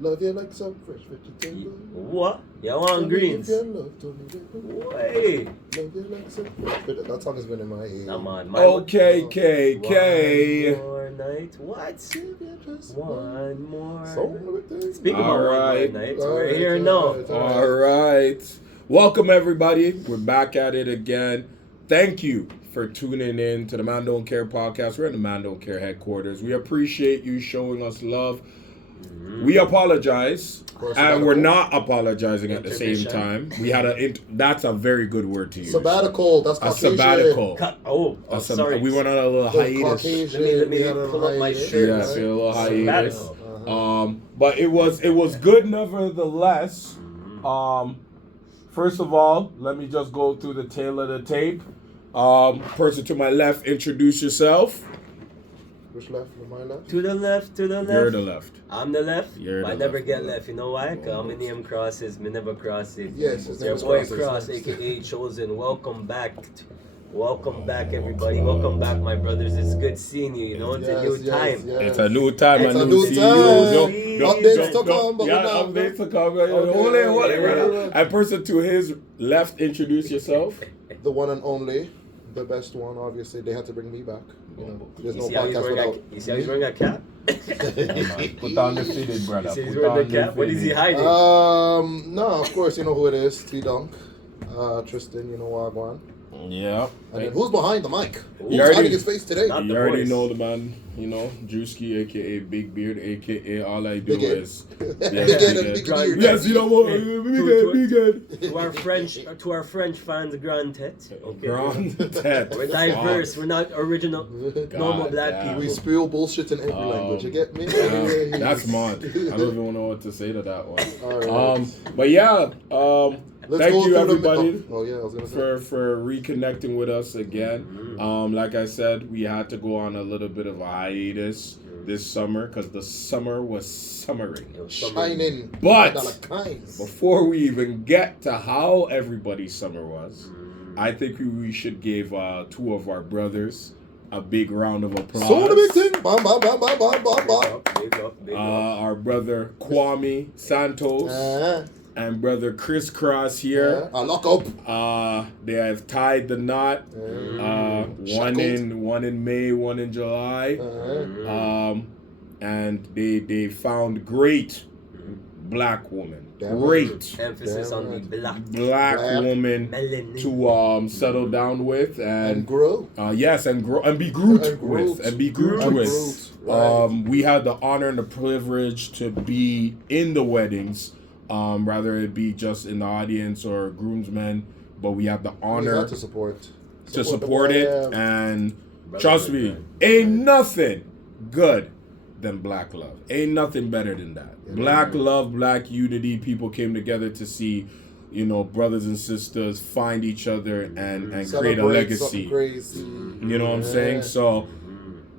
Love you like some fresh vegetable. What? You want greens? Wait. Love you like some fresh vegetable. That song has been in my ear. Come on, Okay, K. One more night. What? One more. Speak about one more night. We're here now. All right. Welcome, everybody. We're back at it again. Thank you for tuning in to the ManDontCare podcast. We're in the ManDontCare headquarters. We appreciate you showing us love. We apologize, and we're not apologizing at the same time. We had that's a very good word to use. Sabbatical. That's Caucasian. A sabbatical. Sorry. We went on a little hiatus. Let me pull up my shirt. Yeah, a little hiatus. But it was good nevertheless. First of all, let me just go through the tail of the tape. Person to my left, introduce yourself. Which left? My left? To the left. You're the left. I'm the left. You're I the never left. get left. You know why? Because my name crosses, me never cross it. Yes, it's your boy Cross, aka Chosen. Welcome back. Welcome back, everybody. Welcome back, my brothers. It's good seeing you. You know, it's a new time. Yes. It's a new time. It's a new new CEO. Updates to come, but updates to come. Hold it, brother. And person to his left, introduce yourself. The one and only, the best one. Obviously, they had to bring me back. You know, there's no podcast without. You see how he's wearing a cap? Put on the fitted, brother. You see he's wearing the cap? What is he hiding? No, of course, you know who it is. T-Dunk. Tristan, you know Wagwan. Yeah. And then who's behind the mic? Who's already- hiding his face today? Not You the already voice. know the man, you know, Drewski, aka Big Beard, aka all I do Big Ed. is Big Ed and Big Beard. Yes, you know what? Big Ed. To our French fans, grand tête. Okay. Grand tête. We're diverse. We're not original, normal black damn. people. We spew bullshit in every language. You get me? That's mad. I don't even know what to say to that one. All right. But yeah, Let's thank go you through everybody I was gonna say. for reconnecting with us again. Like I said, we had to go on a little bit of a hiatus this summer because the summer was summering. Shining. But Kinds. before we even get to how everybody's summer was, I think we should give two of our brothers a big round of applause. So the big thing. Bam, bam, bam, bam, bam, bam, bam. Big up. Our brother Kwame Santos and brother Crisscross here. Lock up. They have tied the knot. One in May, one in July. And they found great black woman. Great Emphasis on the black woman melanin. to settle down with and grow. Yes, and grow and be Groot with and be Groot And with. Groot, right. We had the honor and the privilege to be in the weddings, rather it be just in the audience or groomsmen, but we have the honor to support it, and trust me, ain't nothing good than black love. Ain't nothing better than that. Black love, black unity. People came together to see, you know, brothers and sisters find each other and create a legacy. You know what I'm saying? So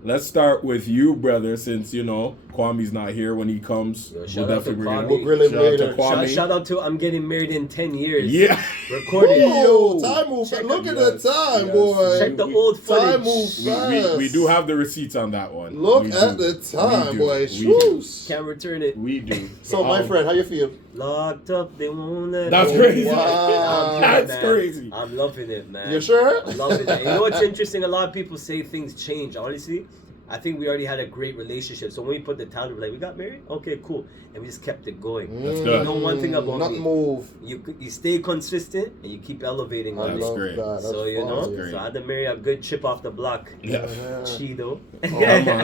let's start with you, brother, since, you know, Kwame's not here. When he comes, we'll definitely we'll grill him later. Shout out to I'm getting married in 10 years. Yeah. Recorded. Yo, time move. Look at the time, boy. Check the old footage. Time moves fast. We do have the receipts on that one. Look at the time, boy. Shoes. Can't return it. We do. So, my friend, how you feel? Locked up, they won't let That's me. crazy. Wow. That's crazy. I'm loving it, man. You sure? I'm loving it. You know what's interesting? A lot of people say things change. Honestly, I think we already had a great relationship. So when we put the town, we're like, we got married? Okay, cool. And we just kept it going. That's You good. know one thing about Not me. move. You stay consistent and you keep elevating on That's it. great. That. That's So, you know, great. so I had to marry a good chip off the block. Yeah. Cheeto.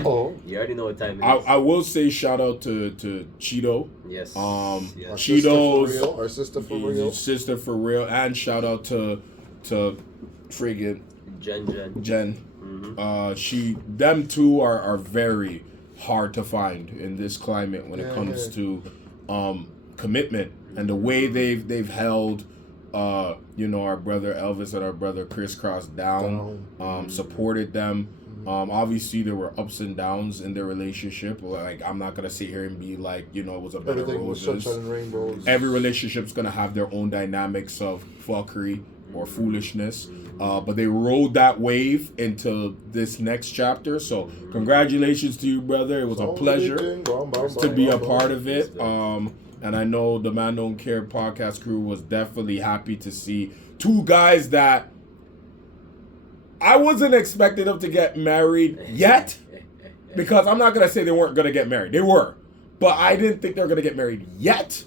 Oh. You already know what time it is. I will say shout out to Cheeto. Yes. Yes. Our Cheetos. Our sister for real. Sister for real. And shout out to friggin' Jen. Them two are very hard to find in this climate when it comes to commitment and the way they've held you know, our brother Elvis and our brother Crisscross down, supported them. Obviously there were ups and downs in their relationship. Like, I'm not gonna sit here and be like, you know, it was a bed of Everything was roses. sunshine and rainbows. Every relationship's gonna have their own dynamics of fuckery or foolishness. But they rode that wave into this next chapter. So congratulations to you, brother. It was a pleasure to be a part of it. And I know the ManDontCare podcast crew was definitely happy to see two guys that I wasn't expecting them to get married yet. Because I'm not going to say they weren't going to get married. They were. But I didn't think they were going to get married yet.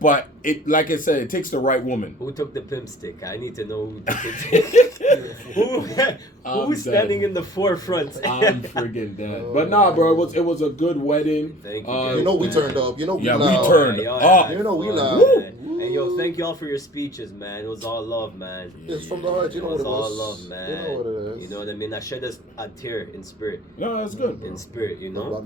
But it, like I said, it takes the right woman. Who took the pimp stick? I need to know who took it. Who's standing in the forefront? I'm friggin' dead. But nah, bro, it was a good wedding. Thank you. You know we turned up. You know we loud. We turned up. You know we loud. And yo, thank y'all for your speeches, man. It was all love, man. It's from the heart. You know what it is. It was all love, man. You know what it is. You know what I mean? I shed a tear in spirit. No, that's good. In spirit, you know?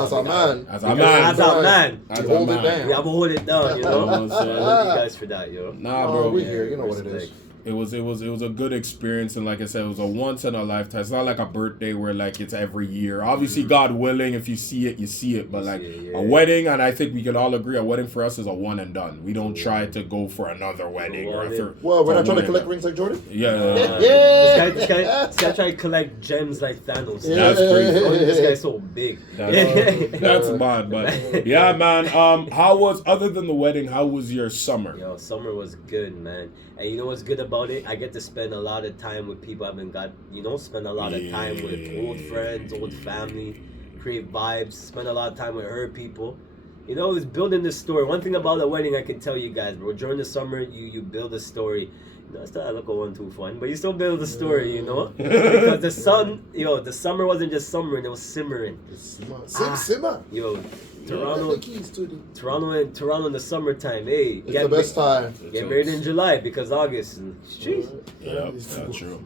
As a man. As a man. You hold it down. We have to hold it down, you know? I love you guys for that, yo. Nah, bro. We here. You know what it is. It was a good experience, and like I said, it was a once in a lifetime. It's not like a birthday where like it's every year. Obviously, God willing, if you see it, you see it. But like a wedding, and I think we can all agree, a wedding for us is a one and done. We don't try to go for another wedding or a third. Well, we're not trying to collect rings like Jordan. Yeah. This guy trying to collect gems like Thanos. That's crazy. This guy's so big. That's mad, but yeah, man. How was, other than the wedding, how was your summer? Yo, summer was good, man. And you know what's good about it? I get to spend a lot of time with people spend a lot of time with old friends, old family, create vibes, spend a lot of time with her people. You know, it's building this story. One thing about a wedding I can tell you guys, bro, during the summer, you build a story. You know, it's not like a 1-2 fun, but you still build a story, you know? Because the summer wasn't just summering, it was simmering. Simmer. Yo, Toronto in the summertime, hey. It's the best time. Get married in July because August. Yeah, that's true.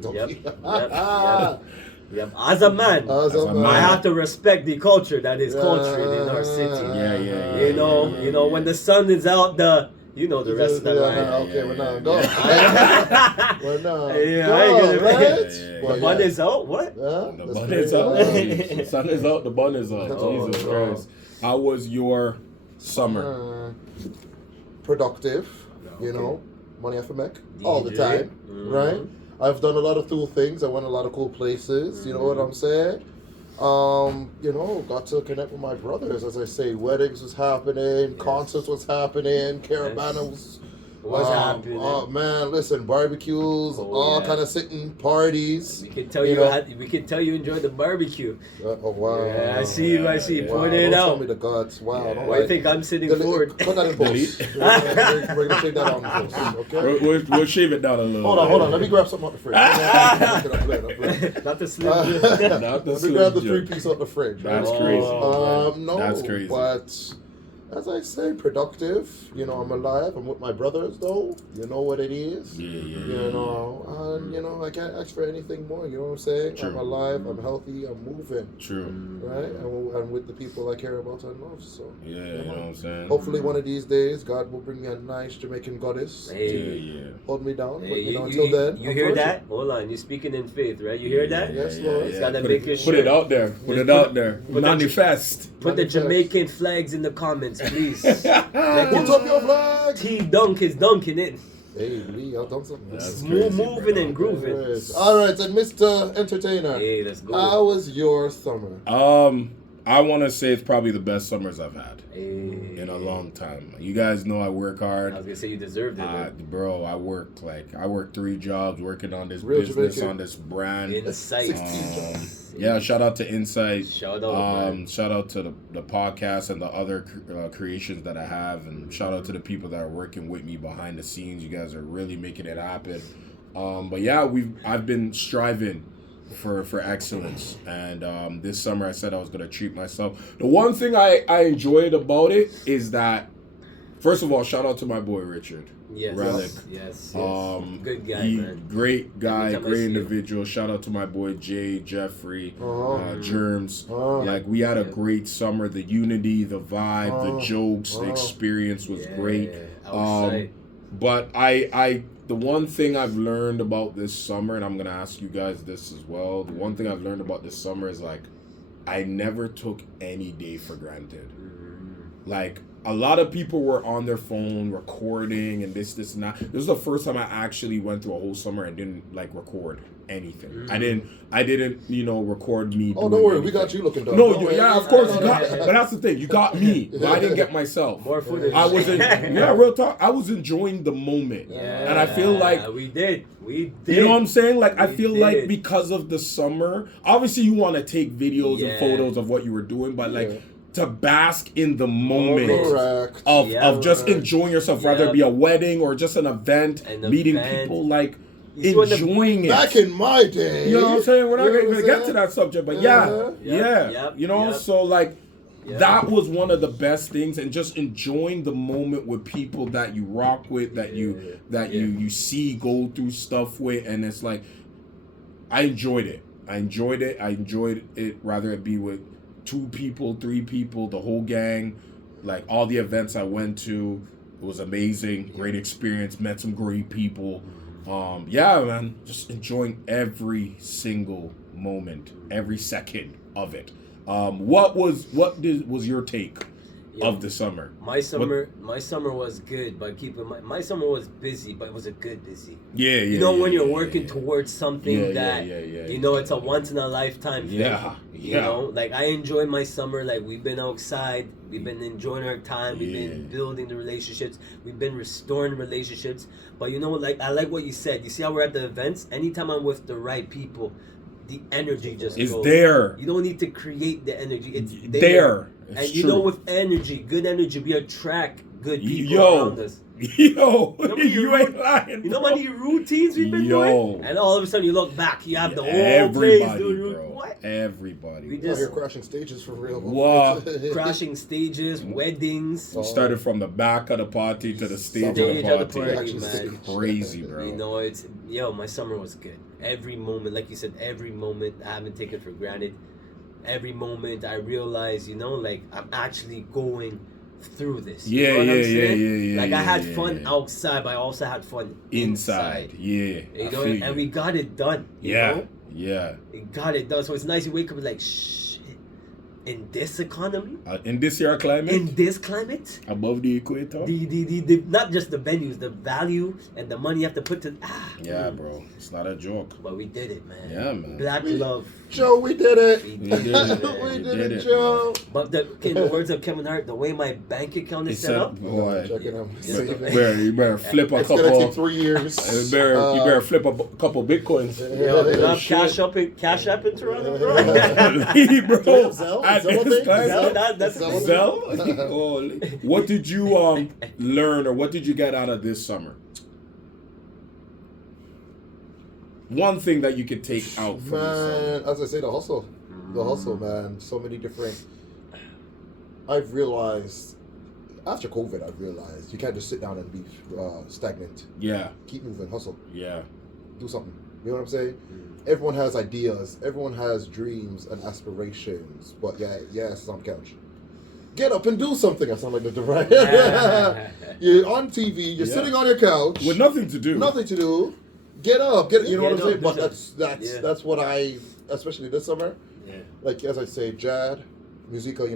Yep. As a man, I have to respect the culture that is cultured in our city. Yeah. You know, when the sun is out, the rest of the line. Okay, we're not going. We're not. The bun is out. What? The bun is out. The sun is out. The bun is out. Jesus Christ. How was your summer? Productive. You know, money I have to make all the time, right? I've done a lot of cool things. I went a lot of cool places. You know what I'm saying? Got to connect with my brothers. As I say, weddings was happening, concerts was happening, caravana was happening. Oh man, listen, barbecues, kind of sitting parties. We can tell you enjoyed the barbecue. Oh wow! Yeah, I see you. Point it out. Tell me the guts. Wow. Yeah. Why do you think I'm sitting forward? Put that in post. We're gonna take that out in post. Okay. We'll shave it down a little. Hold on. Let me grab something out the fridge. Not the slim. Let me grab the 3-piece out the fridge. That's crazy. No, that's crazy. But as I say, productive. You know, I'm alive. I'm with my brothers, though. You know what it is. Yeah. You know, and I can't ask for anything more. You know what I'm saying? True. I'm alive. I'm healthy. I'm moving. True. Right, and with the people I care about and love. So yeah, you know what I'm saying. Hopefully, one of these days, God will bring me a nice Jamaican goddess. Yeah. Hold me down. Hey, But until then, you hear that? Hold on. You're speaking in faith, right? You hear that? Yes, Lord. It's gotta make your Put it out there. Put it out there. Manifest. Put the Jamaican flags in the comments, please. Put up your flag. T-Dunk is dunking it. Hey, Lee, y'all done something. Moving and grooving. All right, and Mr. Entertainer. Hey, let's go. How was your summer? I want to say it's probably the best summers I've had in a long time. You guys know I work hard. I was gonna say you deserved it, bro. I work 3 jobs working on this Real business, Jamaican. on this brand. Insight. Yeah, shout out to Insight. Shout out, shout out to the podcast and the other creations that I have, and shout out to the people that are working with me behind the scenes. You guys are really making it happen. But yeah, I've been striving for excellence, and this summer I said I was gonna treat myself. The one thing I enjoyed about it is that, first of all, shout out to my boy Richard. Yes. Relic. Yes. Good guy, man. Great guy, great individual. Shout out to my boy Jay, Jeffrey, Germs. Like, we had a great summer. The unity, the vibe, the jokes, the experience was great. But the one thing I've learned about this summer, and I'm gonna ask you guys this as well. The one thing I've learned about this summer is, like, I never took any day for granted. Like, a lot of people were on their phone recording and this and that. This was the first time I actually went through a whole summer and didn't like record anything. I didn't, record me. Oh, don't worry, we got you looking dumb. No, of course you got. But that's the thing, you got me, but I didn't get myself. More footage. I was real talk. I was enjoying the moment, and I feel like we did. You know what I'm saying? Like, I feel like because of the summer, obviously you want to take videos and photos of what you were doing, but like. To bask in the moment of just enjoying yourself, whether it be a wedding or just an event, meeting people, like enjoying it. Back in my day, you know what I'm saying? We're not going to get to that subject, but so like that was one of the best things, and just enjoying the moment with people that you rock with, that you see go through stuff with, and it's like I enjoyed it. I enjoyed it, rather it be with 2 people, 3 people, the whole gang, like all the events I went to. It was amazing, great experience, met some great people. Man, just enjoying every single moment, every second of it. What was your take of the summer? My summer was good, but keep in mind, my summer was busy, but it was a good busy. When you're working towards something that it's a once in a lifetime thing. Like I enjoy my summer. Like we've been outside, we've been enjoying our time, we've been building the relationships, we've been restoring relationships. But like I like what you said. You see how we're at the events? Anytime I'm with the right people, the energy just goes. There. You don't need to create the energy. It's there. It's true. With energy, good energy, we attract good people around us. You ain't lying. You know how many routines we've been doing? And all of a sudden you look back, you have the whole place doing what? Everybody. We just you're crashing stages for real. What? Crashing stages, weddings. We started from the back of the party to the stage of the party. Man. Crazy, bro. My summer was good. Every moment, like you said, every moment I haven't taken for granted. Every moment I realize, like I'm actually going through this. You know what I'm saying? Like I had fun outside, but I also had fun inside. And we got it done. You know? We got it done. So it's nice you wake up and like, shit. In this economy, in this year climate, above the equator, the not just the venues, the value and the money you have to put to bro, it's not a joke. But we did it, man. Yeah, man. Black love, Joe. We did it. We did it, Joe. But in the words of Kevin Hart, the way my bank account is set up, boy, you better flip a couple. It's gonna take 3 years. You better flip a couple bitcoins. They have cash app in Toronto, bro. Bro. Zell? What did you learn, or what did you get out of this summer? One thing that you could take out from this summer. As I say, the hustle, man. So many different. I've realized after COVID, you can't just sit down and be stagnant. Yeah. Keep moving, hustle. Yeah. Do something. You know what I'm saying? Everyone has ideas. Everyone has dreams and aspirations. But it's on the couch. Get up and do something. I sound like the right. You're on TV. You're sitting on your couch with nothing to do. Get up. You know what I'm saying? But that's what I, especially this summer. Yeah. Like as I say, Jad, Musica.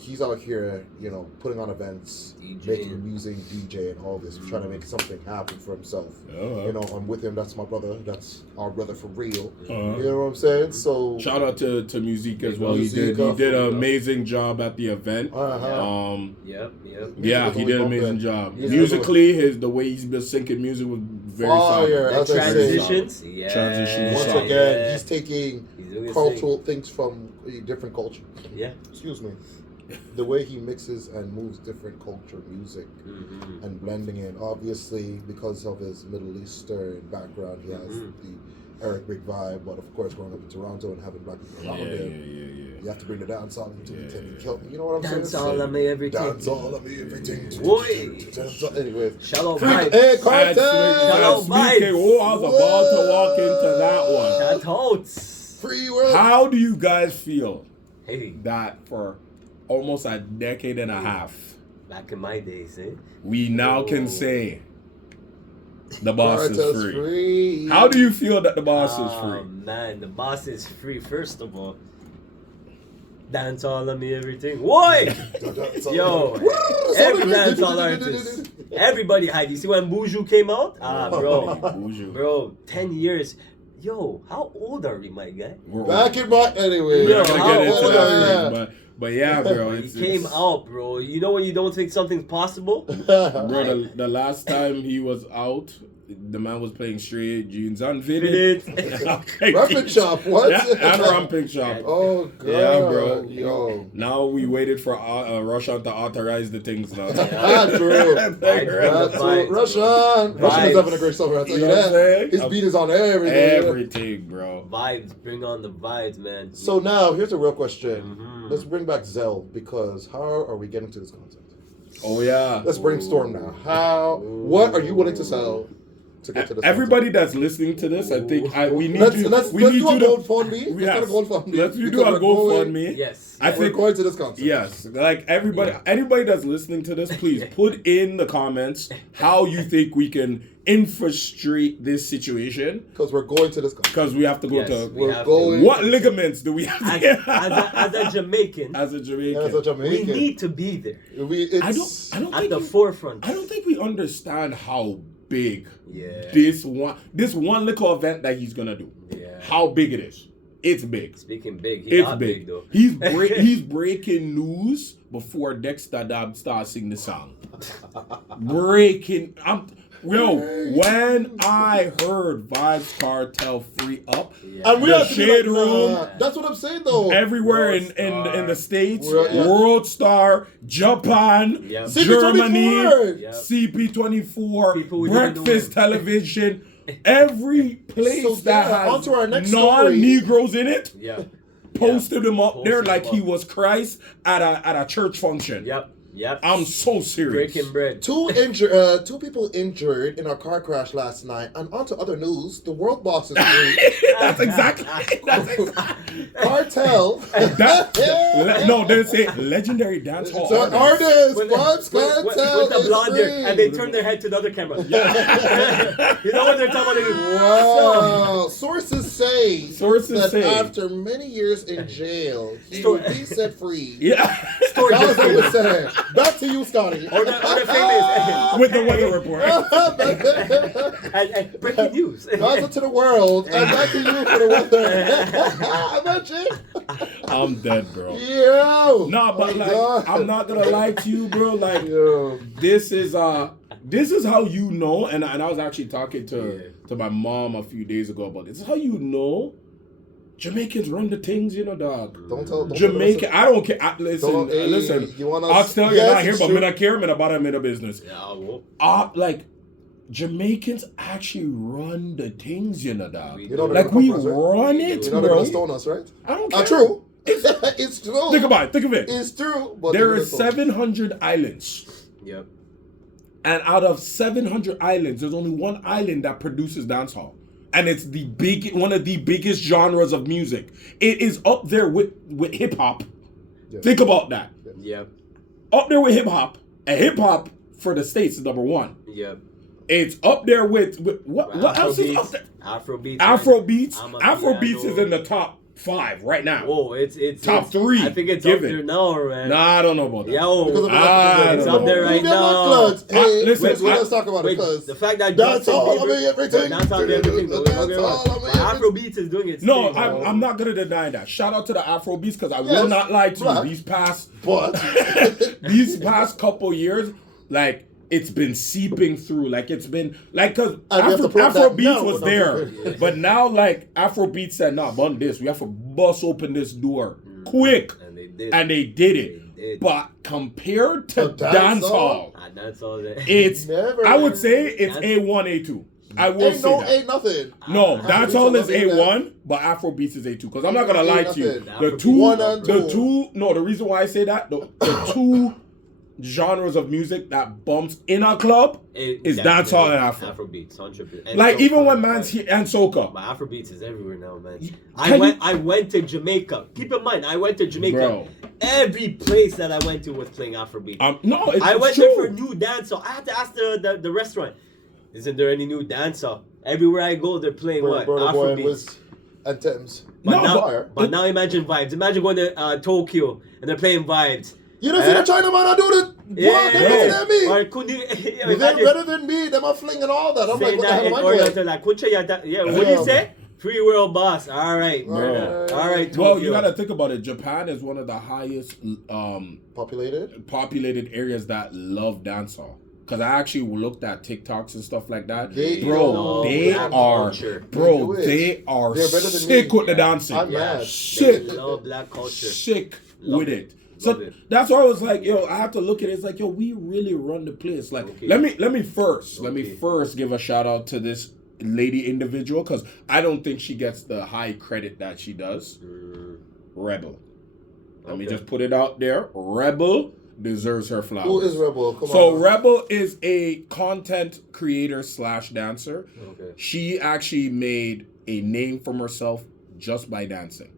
He's out here, putting on events, making music, DJ, and all this, trying to make something happen for himself. I'm with him. That's my brother. That's our brother for real. You know what I'm saying? So shout out to Music as well. He did an amazing job at the event. Yep. He did an amazing job. Musically, the way he's been syncing music was very solid. Transitions. Once again, he's taking cultural things from a different culture. Yeah. Excuse me. The way he mixes and moves different culture music and blending in, obviously because of his Middle Eastern background, he has the Arabic vibe. But of course, growing up in Toronto and having black people around him, you have to bring the dancehall into it. You know what I'm saying? Dancehall, I made everything. Dancehall, I made everything. Boy. Anyways, shallow vibe. Hey, Cartel. Shallow vibe. I was about to walk into that one. Shoutouts. Free world. How do you guys feel that for almost a decade and a half, back in my days, we now can say the boss is free. How do you feel that the boss is free? Man, the boss is free. First of all, Dance all on me, everything. Why? Yo, every dance all artist. Everybody hype. You see when Buju came out? Bro, 10 years. Yo, how old are we, my guy? Back in my anyway. We're gonna get into that, but yeah, bro. He came out, bro. You know when you don't think something's possible? Bro, the last time he was out, the man was playing straight jeans unfitted. Ramping shop, what? Yeah, and ramping shop. Oh god. Yeah, bro. Yo. Now we waited for Russia to authorize the things now. True. Russian is having a great summer. I'll tell you that. His beat is on everything. Everything, bro. Vibes, bring on the vibes, man. So now here's a real question. Let's bring back Zell, because how are we getting to this concept? Oh yeah. Let's brainstorm now. What are you willing to sell to get to this? Everybody that's listening to this, I think we need let's you. do We need a you to GoFundMe. Let's do a GoFundMe. Let's do a GoFundMe. Yes. I think we're going to this concept. Yes, like anybody that's listening to this, please put in the comments how you think we can infiltrate this situation. Because we're going to this concept. Because we have to go to. We're going. What ligaments do we have to get? As a Jamaican. As a Jamaican. We need to be there. I don't at the forefront. I don't think we understand how big this one little event that he's gonna do. Yeah. How big it is. It's big. Speaking big, it's big though. He's breaking news before Dexter Dab starts singing the song. Breaking. When I heard Vybz Cartel Free Up, and we the have to Shade Room, that's what I'm saying though. Everywhere in the States, World Star, Japan, Germany, CP24, Breakfast Television, every place that has non-Negroes in it, posted him up there like he was Christ at a church function. Yep. I'm so serious. Breaking bread. Two people injured in a car crash last night. And on to other news, the world boss is free. That's exactly. Cartel. No, they say legendary dancehall artist. Vybz Cartel with the blonde free. hair, and they turn their head to the other camera. You know what they're talking about? Wow. Sources say that after many years in jail, he will be set free. Yeah. That's what we're saying. Back to you, Scotty. Or the famous with the weather report. and breaking news. Gaza to the world, and back to you for the weather. Imagine. I'm dead, bro. Yo. No, but I'm not gonna lie to you, bro. Like, this is how you know, and I was actually talking to my mom a few days ago about this. This is how you know Jamaicans run the things, you know, dog. Don't Jamaican. I don't care. Listen. You want I'll tell you not here, but I'm not care about them in the business. Yeah, I will. Like, Jamaicans actually run the things, you know, dog. You know like we run it, you know, bro. they're gonna stone us, right? I don't care. True. It's true. Think about it. It's true. But there are 700 islands. Yep. And out of 700 islands, there's only one island that produces dancehall. And it's one of the biggest genres of music. It is up there with hip hop. Yeah. Think about that. Yep. Up there with hip hop. And hip hop for the States is number one. Yep. It's up there with what else is up there? Afrobeats is in the top 5 right now. Whoa, it's top 3. I think it's up there now, man. Nah, I don't know about that. It's up there right now. Listen, let's talk about it, because the fact that that's all I mean, everything. That's all everything. Afrobeats is doing it. No, I'm not gonna deny that. Shout out to the Afrobeats, because I will not lie to you. These past couple years, like, it's been seeping through, like it's been like, because Afrobeats was there, but now like Afrobeats said, "Nah, bun this. We have to bust open this door quick," and they did it. But compared to dancehall, it's I would say it's A1, A2. I will say that. Ain't nothing. No, dancehall is A1, but Afrobeats is A2. Because I'm not gonna lie to you, the reason why I say that, the two genres of music that bumps in a club is dancehall and Afrobeats, 100%. Like, even when man's here, and soca. But Afrobeats is everywhere now, man. I went to Jamaica. Keep in mind, I went to Jamaica. Bro. Every place that I went to was playing Afrobeats. I went there for new dancehall. I had to ask the restaurant, isn't there any new dancehall? Everywhere I go, they're playing what? Afrobeats. and Thames. But now imagine vibes. Imagine going to Tokyo and they're playing vibes. You don't see the Chinaman do it. Yeah, they're better than me. Them are flinging all that. I'm like, what the hell am I doing? What do you say? Free world boss. All right, bro. All right, Tokyo. Well, you gotta think about it. Japan is one of the highest populated areas that love dancehall. Because I actually looked at TikToks and stuff like that. They're sick with the dancing. I'm mad. Sick. They love black culture. Sick with it. So that's why I was like, yo, I have to look at it. It's like, yo, we really run the place. Like, let me first give a shout out to this lady individual, because I don't think she gets the high credit that she does. Rebel. Let me just put it out there. Rebel deserves her flowers. Who is Rebel? Rebel is a content creator / dancer. Okay. She actually made a name for herself just by dancing.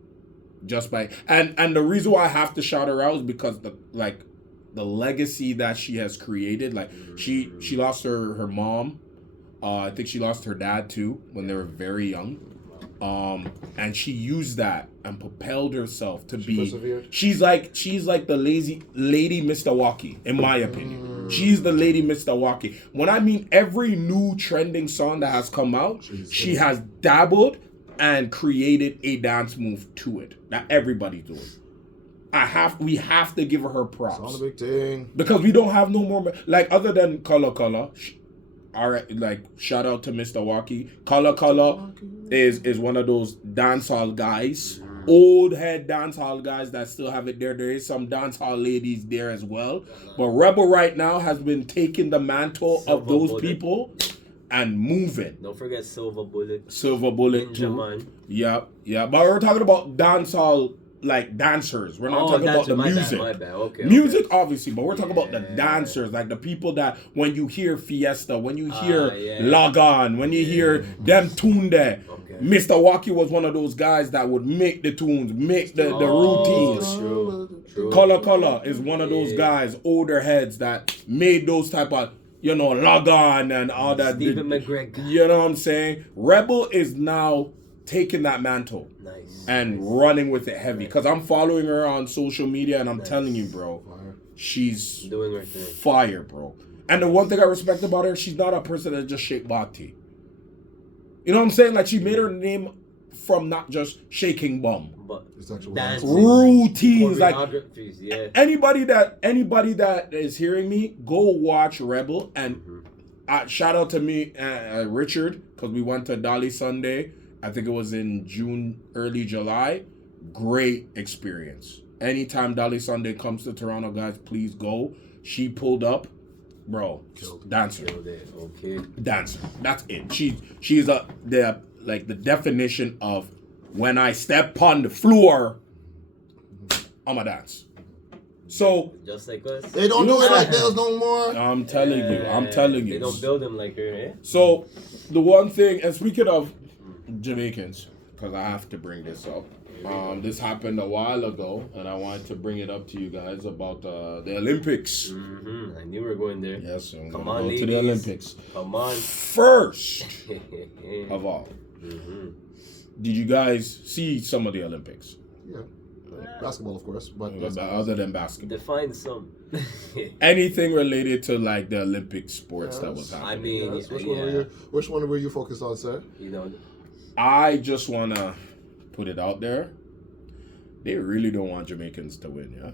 And the reason why I have to shout her out is because the legacy that she has created. Like she lost her mom. I think she lost her dad too when they were very young. And she used that and propelled herself to be. Persevered. She's like the lady Mr. Walkie, in my opinion. She's the lady Mr. Walkie. When I mean every new trending song that has come out, she has dabbled and created a dance move to it that everybody's doing. We have to give her props. It's not a big thing. Because we don't have no more, like, other than Color. All right, like, shout out to Mr. Walkie. Color is one of those dancehall guys, old head dancehall guys that still have it there. There is some dancehall ladies there as well. But Rebel right now has been taking the mantle of those people and moving. Don't forget Silver Bullet. Ninja too. Man. Yeah. But we're talking about dancehall, like, dancers. We're not talking about the music. My bad. Okay. Music, obviously, but we're talking about the dancers, like the people that when you hear Fiesta, when you hear Log On, when you hear them tune there. Okay. Mr. Walkie was one of those guys that would make the tunes, make the routines. True. Color is one of those guys, older heads that made those type of, Log On and all that. Stephen McGregor. You know what I'm saying? Rebel is now taking that mantle and running with it heavy. Because I'm following her on social media and I'm telling you, bro, she's doing her thing. Fire, bro. And the one thing I respect about her, she's not a person that just shake body. You know what I'm saying? Like, she made her name from not just shaking bum. But dancing. Routines. Like, anybody that is hearing me, go watch Rebel. And shout out to me, Richard, because we went to Dolly Sunday. I think it was in June, early July. Great experience. Anytime Dolly Sunday comes to Toronto, guys, please go. She pulled up, bro. Dancer. Okay. Dancer. That's it. She's the definition of when I step on the floor, I'm a dance. So just like us. They don't do it like those no more. I'm telling you. They don't build them like her, eh? So the one thing, and speaking of Jamaicans, because I have to bring this up. This happened a while ago, and I wanted to bring it up to you guys about the Olympics. I knew we were going there. Yes, so come on, ladies. To the Olympics. Come on. First of all, did you guys see some of the Olympics? Yeah. Basketball, of course, but other than basketball. Define some. Anything related to like the Olympic sports that was happening. I mean, which one were you focused on, sir? I just wanna put it out there. They really don't want Jamaicans to win, yeah.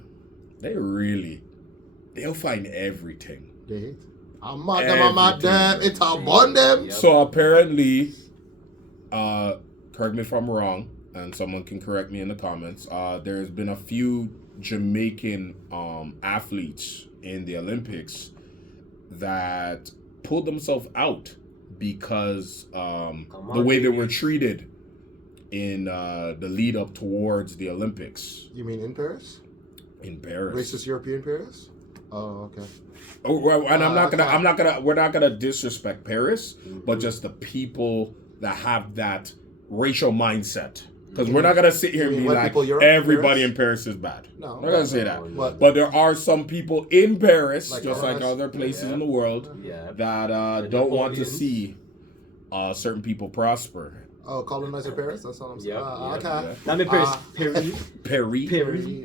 They'll find everything. They hate. I'm at them. It's upon them. Yep. So apparently, correct me if I'm wrong, and someone can correct me in the comments. There's been a few Jamaican athletes in the Olympics that pulled themselves out because the way they were treated in the lead up towards the Olympics. You mean in Paris? In Paris. Racist European Paris? Oh, okay. Oh, well, and we're not gonna disrespect Paris, but just the people that have that racial mindset. Because we're not gonna sit here and be like everybody in Paris is bad. No, we're not gonna say that. But there are some people in Paris, just like other places in the world, that don't want to see certain people prosper. Oh, colonizer Paris. That's all I'm saying. Okay. Not me Paris. Perry.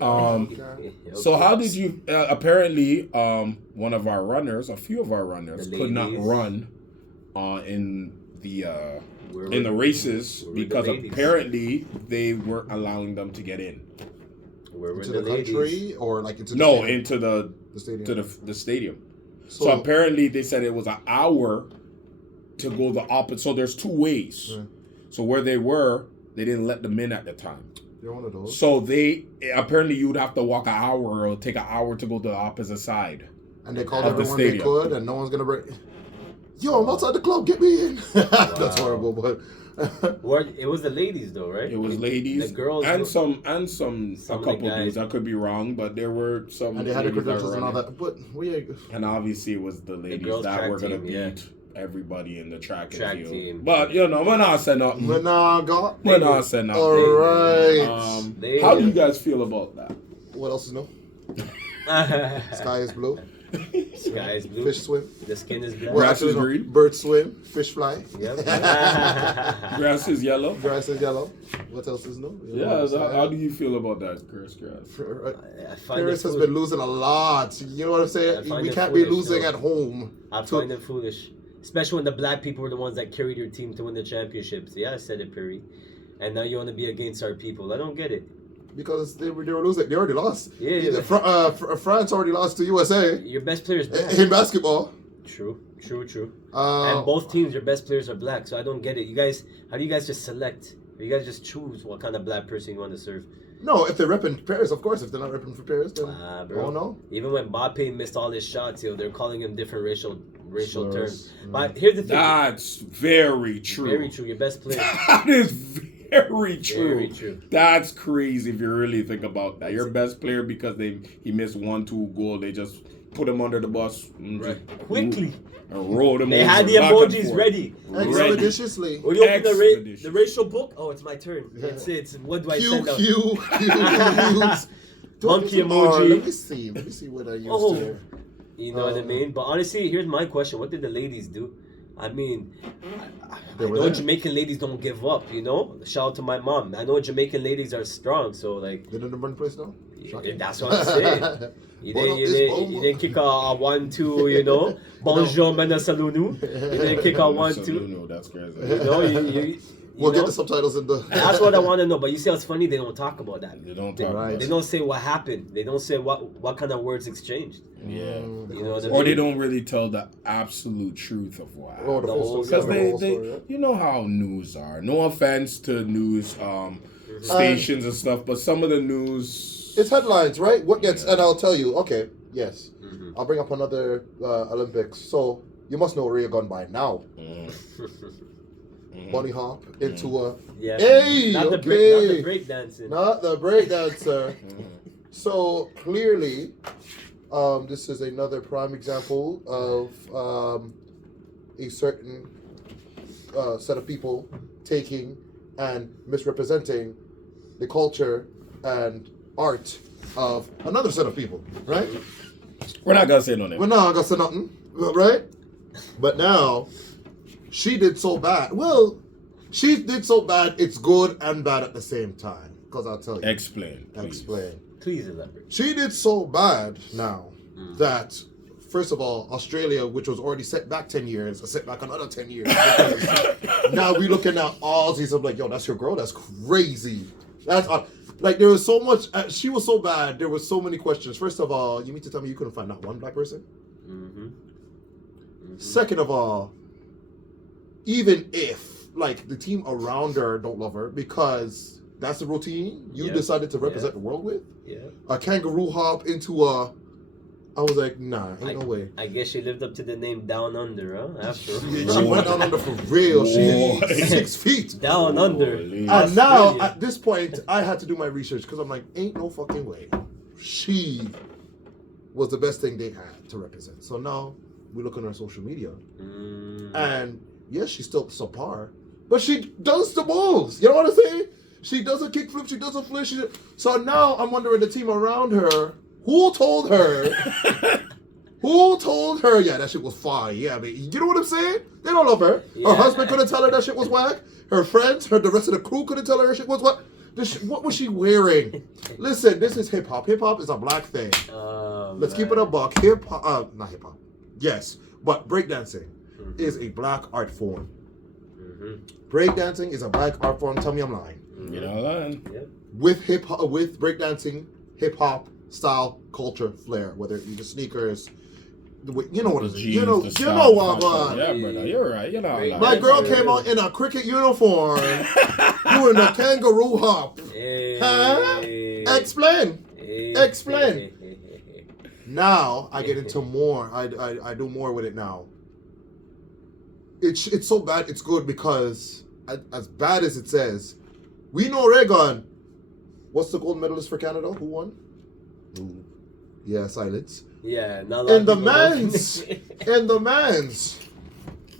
So how did you? Apparently, one of our runners, a few of our runners, could not run in the races because apparently they weren't allowing them to get in. Into the country or like into the stadium? Into the stadium. To the stadium. So apparently they said it was an hour to go the opposite. So there's two ways. Yeah. So where they were, they didn't let them in at the time. You're one of those. So they apparently you'd have to walk an hour or take an hour to go to the opposite side. And they called everyone they could, and no one's gonna break. Yo, I'm outside the club. Get me in. That's horrible, but. It was the ladies though, right? It was ladies, the girls, and some a couple dudes. I could be wrong, but there were some. And they had the credentials and all that. But and obviously it was the ladies that were gonna beat everybody in the track field. Team. But we're not saying nothing. We're not saying nothing. All right. How do you guys feel about that? What else is new? Sky is blue. Sky is blue. Fish swim. The skin is black. Grass is green. Birds swim. Fish fly. Yep. Grass is yellow. Grass is yellow. What else is new? How do you feel about that, Grass? Paris has been losing a lot. You know what I'm saying? We can't be losing at home. I find it foolish. Especially when the black people were the ones that carried your team to win the championships. Yeah, I said it, Perry. And now you want to be against our people. I don't get it. Because they were losing. They already lost. Yeah. France already lost to USA. Your best players black. In basketball. True. And both teams, your best players are black. So I don't get it. You guys, how do you guys just select? Or you guys just choose what kind of black person you want to serve? No, if they're repping Paris, of course. If they're not repping for Paris, then bro. Oh no. Even when Mbappe missed all his shots, they're calling him different racial terms. But here's the thing. That's very true. Very true. Your best player. That is very true. That's crazy if you really think about that. Your best player, because he missed 1-2 goal, they just put him under the bus quickly and rolled him. They had the emojis ready. Expeditiously. When you open the racial book, it's my turn. Yeah. It's what do I send out? Monkey emoji. Let me see what I used there. You know what I mean? But honestly, here's my question: what did the ladies do? I mean, I know Jamaican ladies don't give up, you know? Shout out to my mom. I know Jamaican ladies are strong, so like... They didn't burn the place now? That's what I'm saying. You didn't kick a 1-2, you know? Bonjour, Mena Salunu. You didn't kick a 1-2. That's crazy. You know, we'll get the subtitles in the... That's what I want to know. But you see, it's funny, they don't talk about that. They don't talk about it. They don't say what happened. They don't say what kind of words exchanged. Yeah. You know what I mean? Or they don't really tell the absolute truth of what happened. The whole because you know how news are. No offense to news stations and stuff, but some of the news... It's headlines, right? And I'll tell you, okay, yes. Mm-hmm. I'll bring up another Olympics. So, you must know Ria Gunn by now. Bunny hop into a... Yeah. Hey, not the break dancing. Not the break dancer. So, clearly... this is another prime example of a certain set of people taking and misrepresenting the culture and art of another set of people, right? We're not going to say no name. We're not going to say nothing, right? But now, she did so bad. Well, she did so bad, it's good and bad at the same time. Because I'll tell you. Explain. Please elaborate. She did so bad now that, first of all, Australia, which was already set back 10 years, are set back another 10 years. Now we looking at Aussies. I'm like, yo, that's your girl? That's crazy. That's like, there was so much. She was so bad. There was so many questions. First of all, you mean to tell me you couldn't find not one black person? Second of all, even if, like, the team around her don't love her because that's the routine you decided to represent the world with, a kangaroo hop into a... I was like, nah, ain't no way. I guess she lived up to the name Down Under, huh? After all. She went down under for real. She's 6 feet. Down under. And now, at this point, I had to do my research because I'm like, ain't no fucking way. She was the best thing they had to represent. So now, we look on her social media. And, yes, she's still subpar. But she does the moves. You know what I'm saying? She does a kickflip. She does a flip. So now, I'm wondering the team around her... Who told her Who told her, yeah, that shit was fine? Yeah, but you know what I'm saying? They don't love her. Yeah. Her husband couldn't tell her that shit was whack. Her friends, the rest of the crew couldn't tell her shit was what. What was she wearing? Listen, this is hip hop. Hip hop is a black thing. Let's keep it a buck. Not hip hop. Yes, but breakdancing is a black art form. Breakdancing is a black art form. Tell me I'm lying. You know that? Yep. With breakdancing, hip hop style, culture, flair. Whether you just sneakers, you know what it is. You know what, man. Yeah, brother, you're right. You know. My girl came out in a cricket uniform, doing a kangaroo hop. Hey. Huh? Explain. Explain. Now I get into more. I do more with it now. It's so bad. It's good because as bad as it says, we know Reagan. What's the gold medalist for Canada? Who won? Ooh. Yeah, silence. Yeah, not in the men's,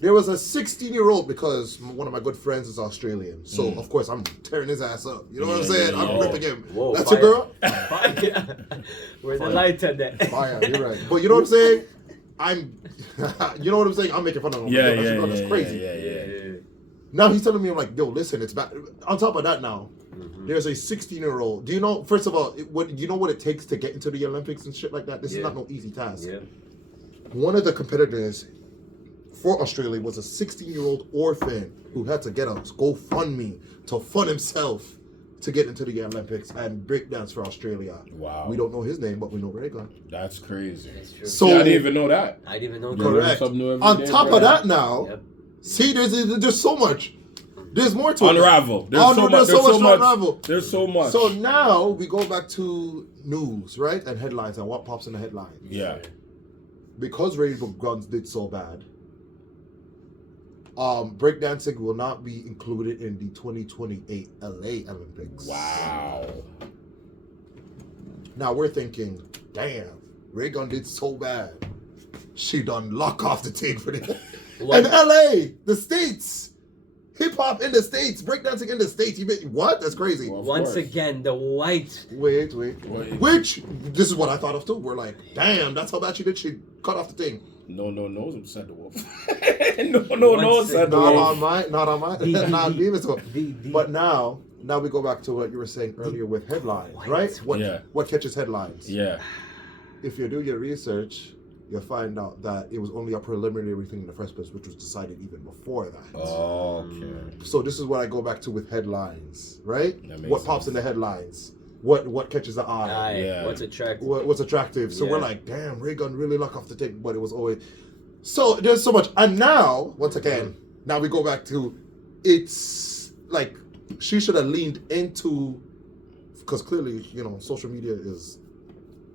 there was a 16-year-old because one of my good friends is Australian. So of course I'm tearing his ass up. You know what I'm saying? I'm ripping him. Whoa, that's fire. A girl. Fire. Where's the light on that? Fire. You're right. But you know what I'm saying? You know what I'm saying? I'm making fun of him. That's crazy. Yeah. Now he's telling me, I'm like, yo, listen, it's bad. On top of that now, there's a 16-year-old. Do you know, first of all, you know what it takes to get into the Olympics and shit like that? This is not no easy task. Yeah. One of the competitors for Australia was a 16-year-old orphan who had to get a GoFundMe to fund himself to get into the Olympics and breakdance for Australia. Wow. We don't know his name, but we know Reagan. That's crazy. That's true. So I didn't even know that. I didn't even know that. Correct. On top of that now, see, there's so much. There's more to unravel. There's so much to unravel. There's so much. So now we go back to news, right? And headlines and what pops in the headlines. Yeah. Because Rainbow Guns did so bad, breakdancing will not be included in the 2028 LA Olympics. Wow. Now we're thinking, damn, Ray Gun did so bad. She done lock off the thing for this. And LA, the States. Hip hop in the States, breakdancing in the States. You mean what? That's crazy. Well, Once again, the white. Wait. Which, this is what I thought of too. We're like, damn, that's how bad she did. She cut off the thing. No, said the wolf. no, said the wolf. Not on mine. Not leave it to him. But now we go back to what you were saying earlier with headlines, right? What catches headlines? Yeah. If you do your research, you'll find out that it was only a preliminary thing in the first place, which was decided even before that. Okay. So this is what I go back to with headlines, right? What pops in the headlines? What catches the eye? Yeah. What's attractive? What's attractive? So we're like, damn, Ray Gun really lock off the thing, but it was always. So there's so much, and now once again, now we go back to, it's like she should have leaned into, because clearly social media is.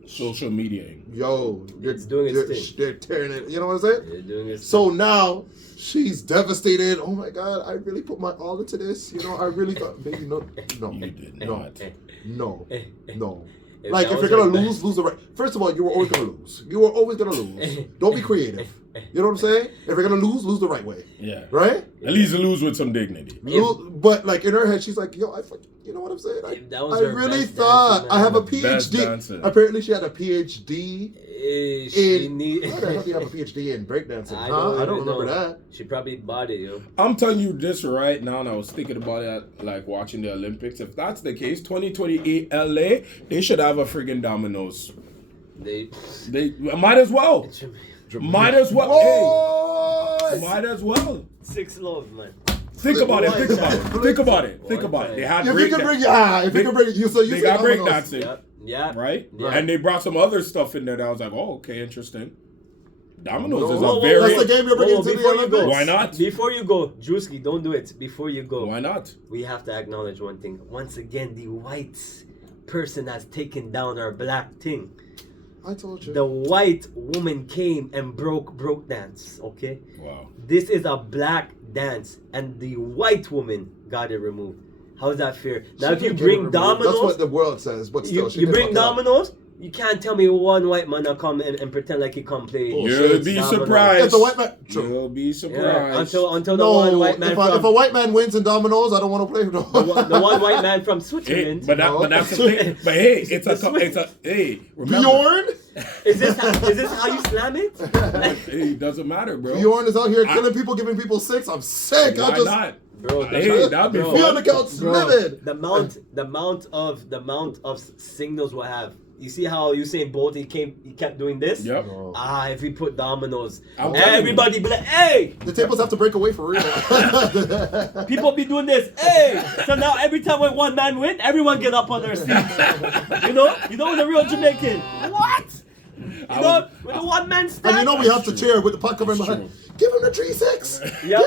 Social media. Yo, it's doing its thing. They're tearing it. You know what I'm saying? They're doing its so thing. Now she's devastated. Oh my God, I really put my all into this. I really thought, baby, no. You did not. No. Like, if you're going to lose the right. First of all, you were always going to lose. Don't be creative. You know what I'm saying? If you're going to lose the right way. Yeah. Right? At least lose with some dignity. But, like, in her head, she's like, yo, you know what I'm saying? I really thought I have a PhD. Apparently, she had a PhD in. How the hell do you have a PhD in breakdancing? I don't remember that. She probably bought it, yo. I'm telling you this right now, and I was thinking about it, like watching the Olympics. If that's the case, 2028 LA, they should have a friggin' Domino's. They might as well. Might as well. Hey, might as well. 6 loaves, man. Think about it. They had if you can bring it, they got breakdancing. Yeah. Right? Yeah. And they brought some other stuff in there that I was like, oh, okay, interesting. Domino's is a very... That's the game you're bringing to the Olympics. Why not? Before you go, Drewski, don't do it. Before you go. Why not? We have to acknowledge one thing. Once again, the white person has taken down our black thing. I told you. The white woman came and broke dance, okay? Wow. This is a black dance, and the white woman got it removed. How's that fair? Now, if you bring Domino's... That's what the world says, but still... You bring Domino's, You can't tell me one white man will come and pretend like he come play. You'll be surprised. If the white man, You'll be surprised. Yeah, until the one white man if a white man wins in dominoes, I don't want to play with the one white man from Switzerland. But that's the thing. But hey, it's a remember. Bjorn? Is this how you slam it? It doesn't matter, bro. Bjorn is out here killing people, giving people 6. I'm sick. Why not? Bro, that'd be fun. Be on the couch, livid. The amount of signals we'll have. You see how Usain Bolt he kept doing this? Yep. If we put dominoes, I'm everybody be like, hey! The tables have to break away for real. People be doing this, hey! So now every time when one man win, everyone get up on their seats. You know the real Jamaican. What? With the one man stand. And we have to cheer with the puck over in behind. Give him the 3-6. Yeah,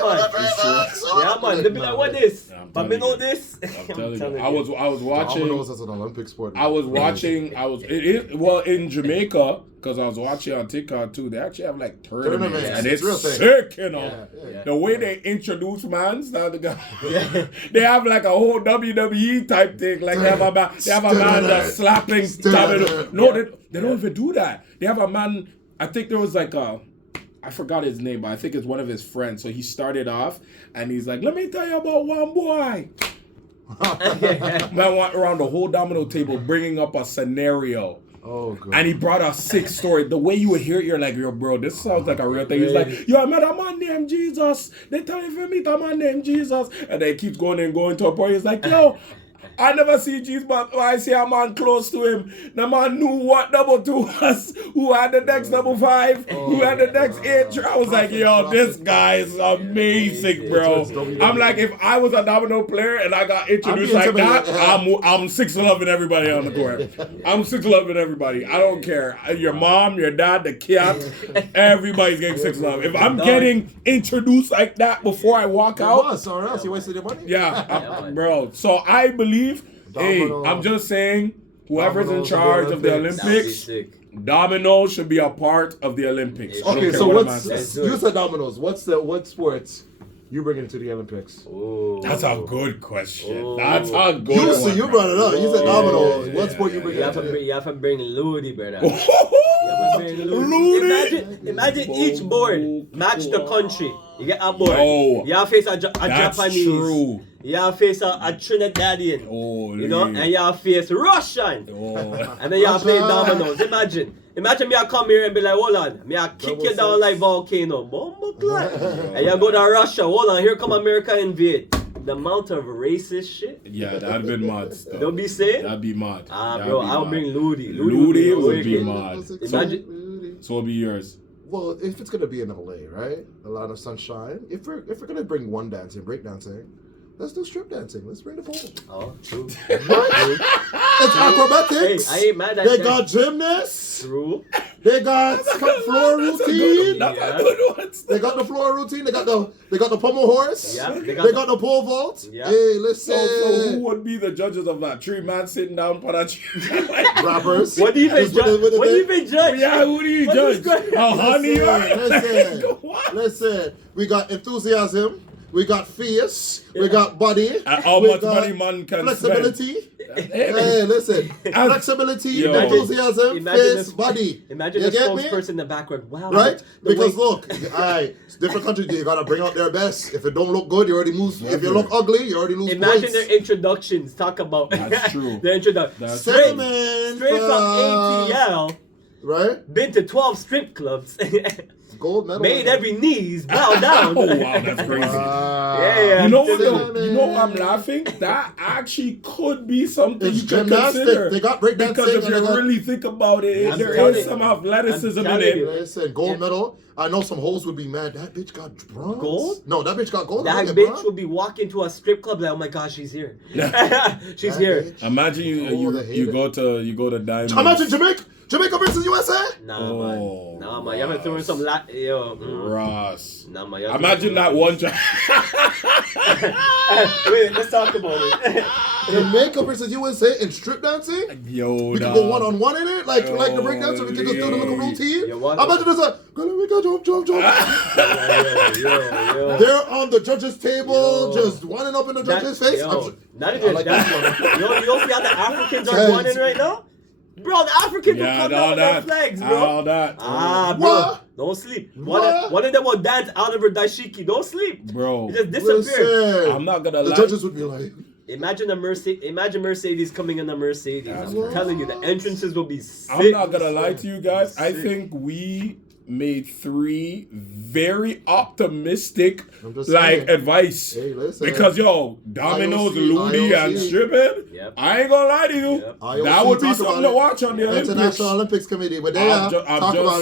man. They be like, what this? But we know this. I'm telling you. I was watching. Dominoes as an Olympic sport. I was watching. In Jamaica, because I was watching on TikTok too. They actually have like tournaments, and it's real thing. sick, Yeah. The way they introduce mans now, they have like a whole WWE type thing. Like they have a man that's slapping. No, they don't even do that. They have a man. I think there was like I forgot his name, but I think it's one of his friends. So he started off, and he's like, "Let me tell you about one boy." Man went around the whole domino table, bringing up a scenario. Oh, God. And he brought a sick story. The way you would hear it, you're like, yo, bro, this sounds like a real thing. He's like, yo, I met a man named Jesus. They tell you if you meet a man named Jesus. And then he keeps going to a point. He's like, yo, I never see Jesus, but I see a man close to him. The man knew what number 2 was, who had the next number 5, who had the next 8. I was like, yo, this guy is amazing, bro. I'm like, if I was a domino player and I got introduced like that, I'm 6'11" everybody on the court. I'm 6'11" everybody. I don't care. Your mom, your dad, the cat, everybody's getting 6'11". If I'm getting introduced like that before I walk out, or else you wasted your money. yeah, bro. So I believe. Hey, I'm just saying, whoever's in charge of the Olympics, dominoes should be a part of the Olympics. Okay, so you said dominoes. What sports you bringing to the Olympics? Oh, that's a good question. That's a good one. You brought it up. You said dominoes. What sport you bringing? You have to bring Ludi, brother. Ludi. Imagine each board match the country. You get a board. Yo, you have to face a Japanese. True. You have to face a Trinidadian. And you have to face Russian. And then you have to play dominoes. Imagine me I come here and be like, hold on, me I kick you down like volcano. And you go to Russia, hold on, here come America invade. The amount of racist shit. Yeah, that'd been mad. Don't be saying? That'd be mad. Bro, I'll bring Ludi. Ludi would be mad. Imagine. So it'll be yours. Well, if it's gonna be in LA, right? A lot of sunshine. If we're gonna bring one dancing, break dancing, let's do strip dancing. Let's bring the pole. Oh, true. It's acrobatics. Hey, I ain't mad at They that. got gymnasts. True. They got floor routine. That's a good one. They got the floor routine. They got the pommel horse. Yeah. They got the pole vault. Yeah. Hey, listen. So who would be the judges of that? 3 man sitting down for that tree. Rappers. What do you even judge? Yeah, who do you judge? Oh, honey. Listen. We got enthusiasm. We got fierce. We got body. How much money man can flexibility. spend? Hey, listen. Flexibility, enthusiasm, fierce, body. Imagine the spokesperson in the background. Wow. Right? Because look, different countries, you gotta bring out their best. If it don't look good, you already lose. If you look ugly, you already lose Imagine points. their introductions. Talk about That's true. their introduction. Straight from ATL. Right? Been to 12 strip clubs. Gold medal. Made every knees bow down. Oh wow, that's crazy. Yeah. You know what though? You know I'm laughing? That actually could be something you can consider. They got breakdancing. Because if you really think about it, there is some athleticism in it. Listen, gold medal. I know some hoes would be mad. That bitch got bronze. Gold? No, that bitch got gold. That bitch would be walking to a strip club like, oh my gosh, she's here. She's here. Bitch. Imagine you go to Diamond. Imagine Jamaica versus USA. Nah, man. You haven't thrown some Ross. Nah, man. Imagine that one time. Wait, let's talk about it. Jamaica versus USA in strip dancing? Yo, we can go one-on-one in it, like the breakdancer. We can just do the little routine. Imagine there's a jump. They're on the judges' table, just winding up in the judges' face. Not even that. You don't see how the Africans are running right now? Bro, the Africans will come down with their flags, bro. All that. Bro. What? Don't sleep. One of them will dance out of her dashiki. Don't sleep. Bro. He just disappeared. I'm not gonna lie. The judges would be like... Imagine Mercedes coming in a Mercedes. I'm telling you, the entrances will be sick. I'm not gonna lie to you guys. I think we made 3 very optimistic advice. Hey, listen. Because Domino's, Looney, and stripping. Yep. I ain't gonna lie to you. Yep. That would be something to watch on the Olympics. International Olympics Committee, but I'm just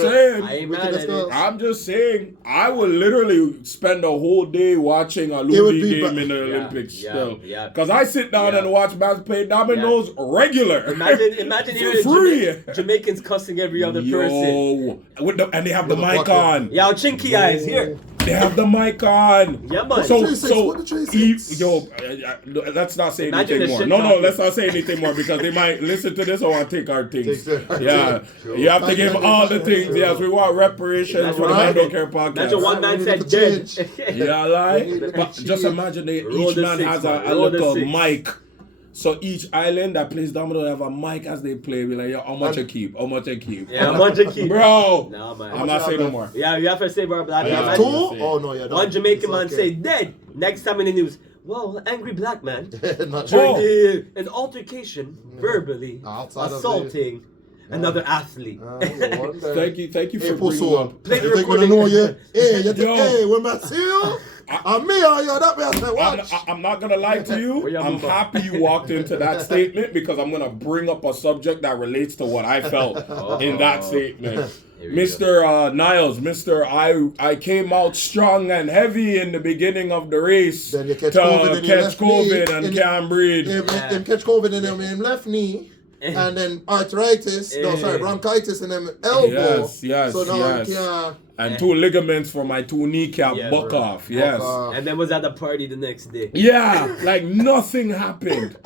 saying. I ain't mad at it. I'm just saying. I would literally spend a whole day watching a Looney game in the Olympics still. Because I sit down and watch man play Domino's regular. Imagine hearing Jamaicans cussing every other person. And they have the mic on. Yo, chinky eyes here. They have the mic on. Yeah, man. Let's not say anything more. No, let's not say anything more because they might listen to this or want to take our things. Yeah, you have to give all the things. Yes, we want reparations for the ManDontCare podcast. Imagine one man said dead. Yeah, like, but just imagine each man has a little mic. So each island that plays domino have a mic as they play. We're like, yo, how much you keep? How much you keep? Yeah, how much you keep? Bro. Nah, man. I'm not saying no more. Yeah, you have to say, bro. Black man. 2? Oh, no, yeah. One Jamaican man say dead. Next time in the news, whoa, angry black man. Not true. An altercation, verbally, assaulting another athlete. Thank you for bringing up. Play the recording. Hey, when I see you, I'm not gonna lie to you. I'm happy you walked into that statement because I'm gonna bring up a subject that relates to what I felt in that statement. Mr. Niles, I came out strong and heavy in the beginning of the race then you catch COVID and can't breathe. Then catch COVID and then left knee. And then arthritis, bronchitis in them elbow. Yes. So now you can't. And 2 ligaments for my 2 kneecap buck off. Yes. And then was at the party the next day. Yeah, like nothing happened.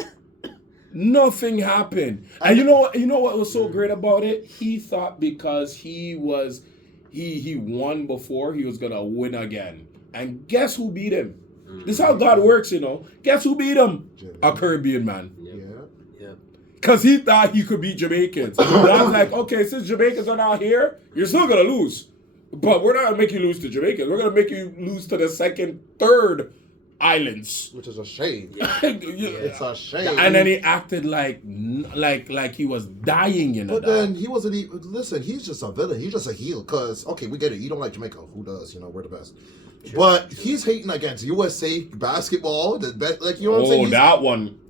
Nothing happened. And you know what was so great about it? He thought because he won before, he was gonna win again. And guess who beat him? This is how God works, Guess who beat him? A Caribbean man. Because he thought he could beat Jamaicans. And I was like, okay, since Jamaicans are not here, you're still going to lose. But we're not going to make you lose to Jamaicans. We're going to make you lose to the second, third islands. Which is a shame. It's a shame. And then he acted like he was dying, But then he wasn't even... Listen, he's just a villain. He's just a heel. Because, okay, we get it. You don't like Jamaica. Who does? We're the best. But he's hating against USA basketball. You know what I'm saying? That one...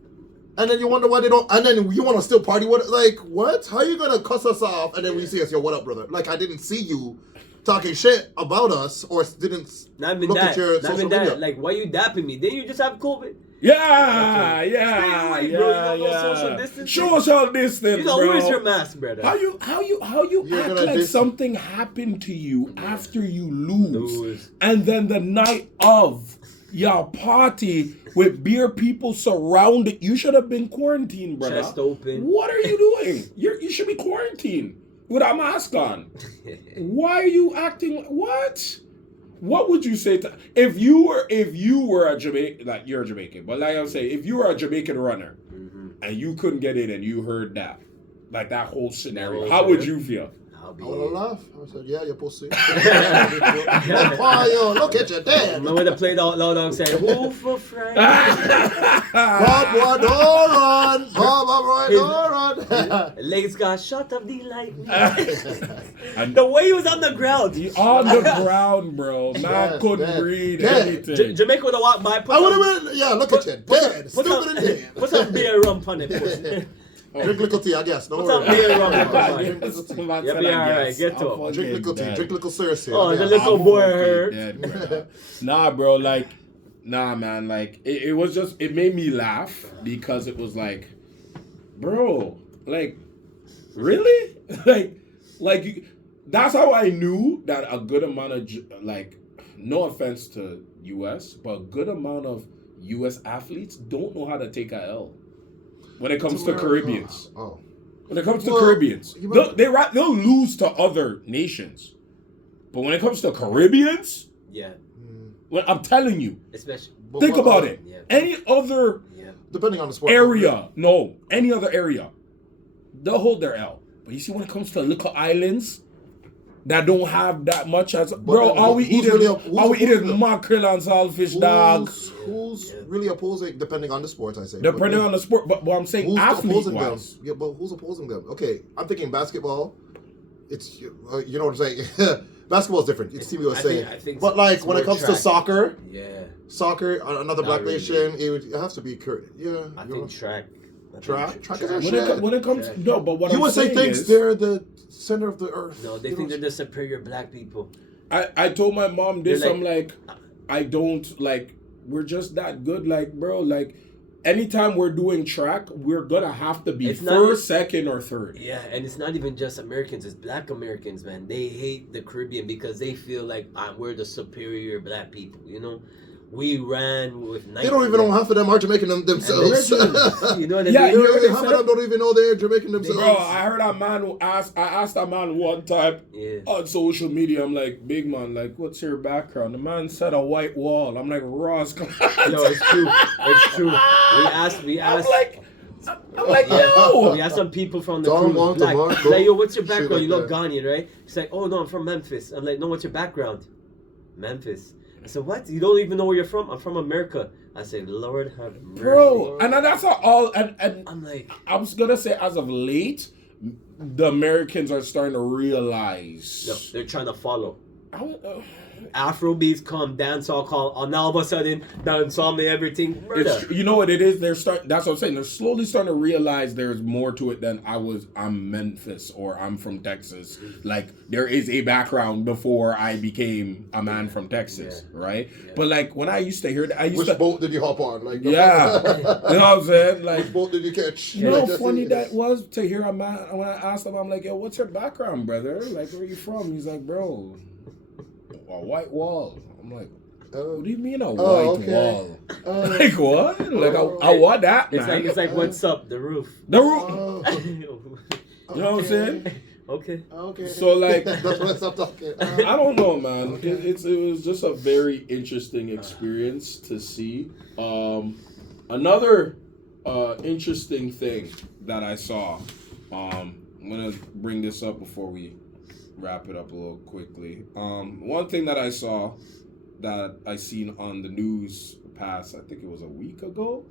And then you wonder why they don't. And then you want to still party with it. Like, what? How you gonna cuss us off? And then we see us, yo, what up, brother? Like, I didn't see you talking shit about us, or didn't look at your social media. Like, why you dapping me? Didn't you just have COVID? Yeah. Social distance. Social distance, bro. Where's your mask, brother? How you act like something happened to you after you lose, and then the night of your party with beer people surrounded. You should have been quarantined, brother. Chest open. What are you doing? You should be quarantined with a mask on. Why are you acting? What? What would you say to if you were a Jamaican? Like, you're a Jamaican, but like I'm saying, if you were a Jamaican runner and you couldn't get in and you heard that, like that whole scenario, how would you feel? I would have laughed. I said, yeah, you're pussy. Look at your dad. Remember when they played out loud and said, who for Frank? Bob, don't run. Bob, don't run. Legs got shot of the lightning. The way he was on the ground. On the ground, bro. Man couldn't breathe anything. Jamaica would have walked by. I would have been, look at you. Dead. Stupid and dead. Put some beer rum on it. Drink little tea, I guess. No worries. What's up, beer rum? You'll be alright. Get to it. Drink little tea. Drink little syrup. Oh, the little boy hurt. Nah, bro. Nah, man. Like, it was just, it made me laugh because it was like, bro, like, really? like, that's how I knew that a good amount of, like, no offense to U.S., but a good amount of U.S. athletes don't know how to take a L. When it comes to Caribbeans. When it comes to Caribbeans. They'll lose to other nations. But when it comes to Caribbeans, well, I'm telling you, think about it. Yeah. Any other depending on the sport area, any other area, they'll hold their L. But you see, when it comes to little islands that don't have that much as bro, all we eat is mackerel and saltfish, dog. Who's really opposing? Depending on the sport, I say. Depending on the sport, but I'm saying athlete-wise. Yeah, but who's opposing them? Okay, I'm thinking basketball. It's you know what I'm saying. Basketball is different. It's TV was saying. I think but like when it comes to soccer, soccer, another black nation, it has to be I think track. Track is our shit. When it comes, no, but what you would say thinks they're the center of the earth. No, they think they're the superior black people. I told my mom this. I'm like, I don't like. We're just that good, like, bro. Like, anytime we're doing track, we're gonna have to be first, second, or third. Yeah, and it's not even just Americans; it's Black Americans, man. They hate the Caribbean because they feel like we're the superior black people. You know, we ran with. They don't even know half of them are Jamaican themselves. You know what I mean? Yeah, half of them don't even know they're Jamaican themselves. Bro, I heard a man who asked. I asked a man one time on social media. I'm like, big man, like, what's your background? The man said a white wall. I'm like, Ross, come on. No, it's true. It's true. We asked. I'm like, yo. We asked some people from the crew, like, yo, what's your background? You look Ghanaian, right? He's like, oh no, I'm from Memphis. I'm like, no, what's your background? Memphis. I said, what? You don't even know where you're from? I'm from America. I said, Lord have mercy. Bro, and that's all. And I'm like, I was gonna say, as of late, the Americans are starting to realize. No, they're trying to follow. Afrobeats come, dancehall call, and all of a sudden, dancehall and everything. You know what it is? That's what I'm saying. They're slowly starting to realize there's more to it than I'm Memphis or I'm from Texas. Like, there is a background before I became a man from Texas, right? Yeah. But like when I used to hear that, which boat did you hop on? Like, you know what I'm saying? Like, which boat did you catch? You know how funny that was to hear a man when I asked him, I'm like, yo, what's your background, brother? Like, where you from? He's like, bro, a white wall. I'm like, what do you mean a white wall? Like what? Like I want that, man. It's like what's up? The roof. The roof. You know what I'm saying? Okay. So like, that's what's up talking. I don't know, man. Okay. It was just a very interesting experience to see. Another interesting thing that I saw. I'm gonna bring this up before we wrap it up a little quickly. One thing that I saw that I seen on the news past, I think it was a week ago.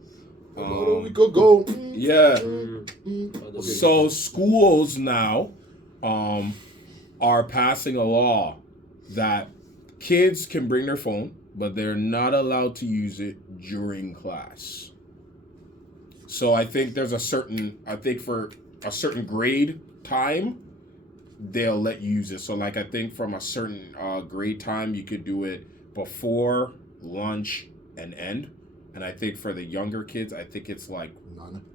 About a week ago. Yeah. So schools now are passing a law that kids can bring their phone, but they're not allowed to use it during class. So I think for a certain grade time, they'll let you use it. So like I think from a certain grade time, you could do it before lunch and end. And I think for the younger kids, I think it's like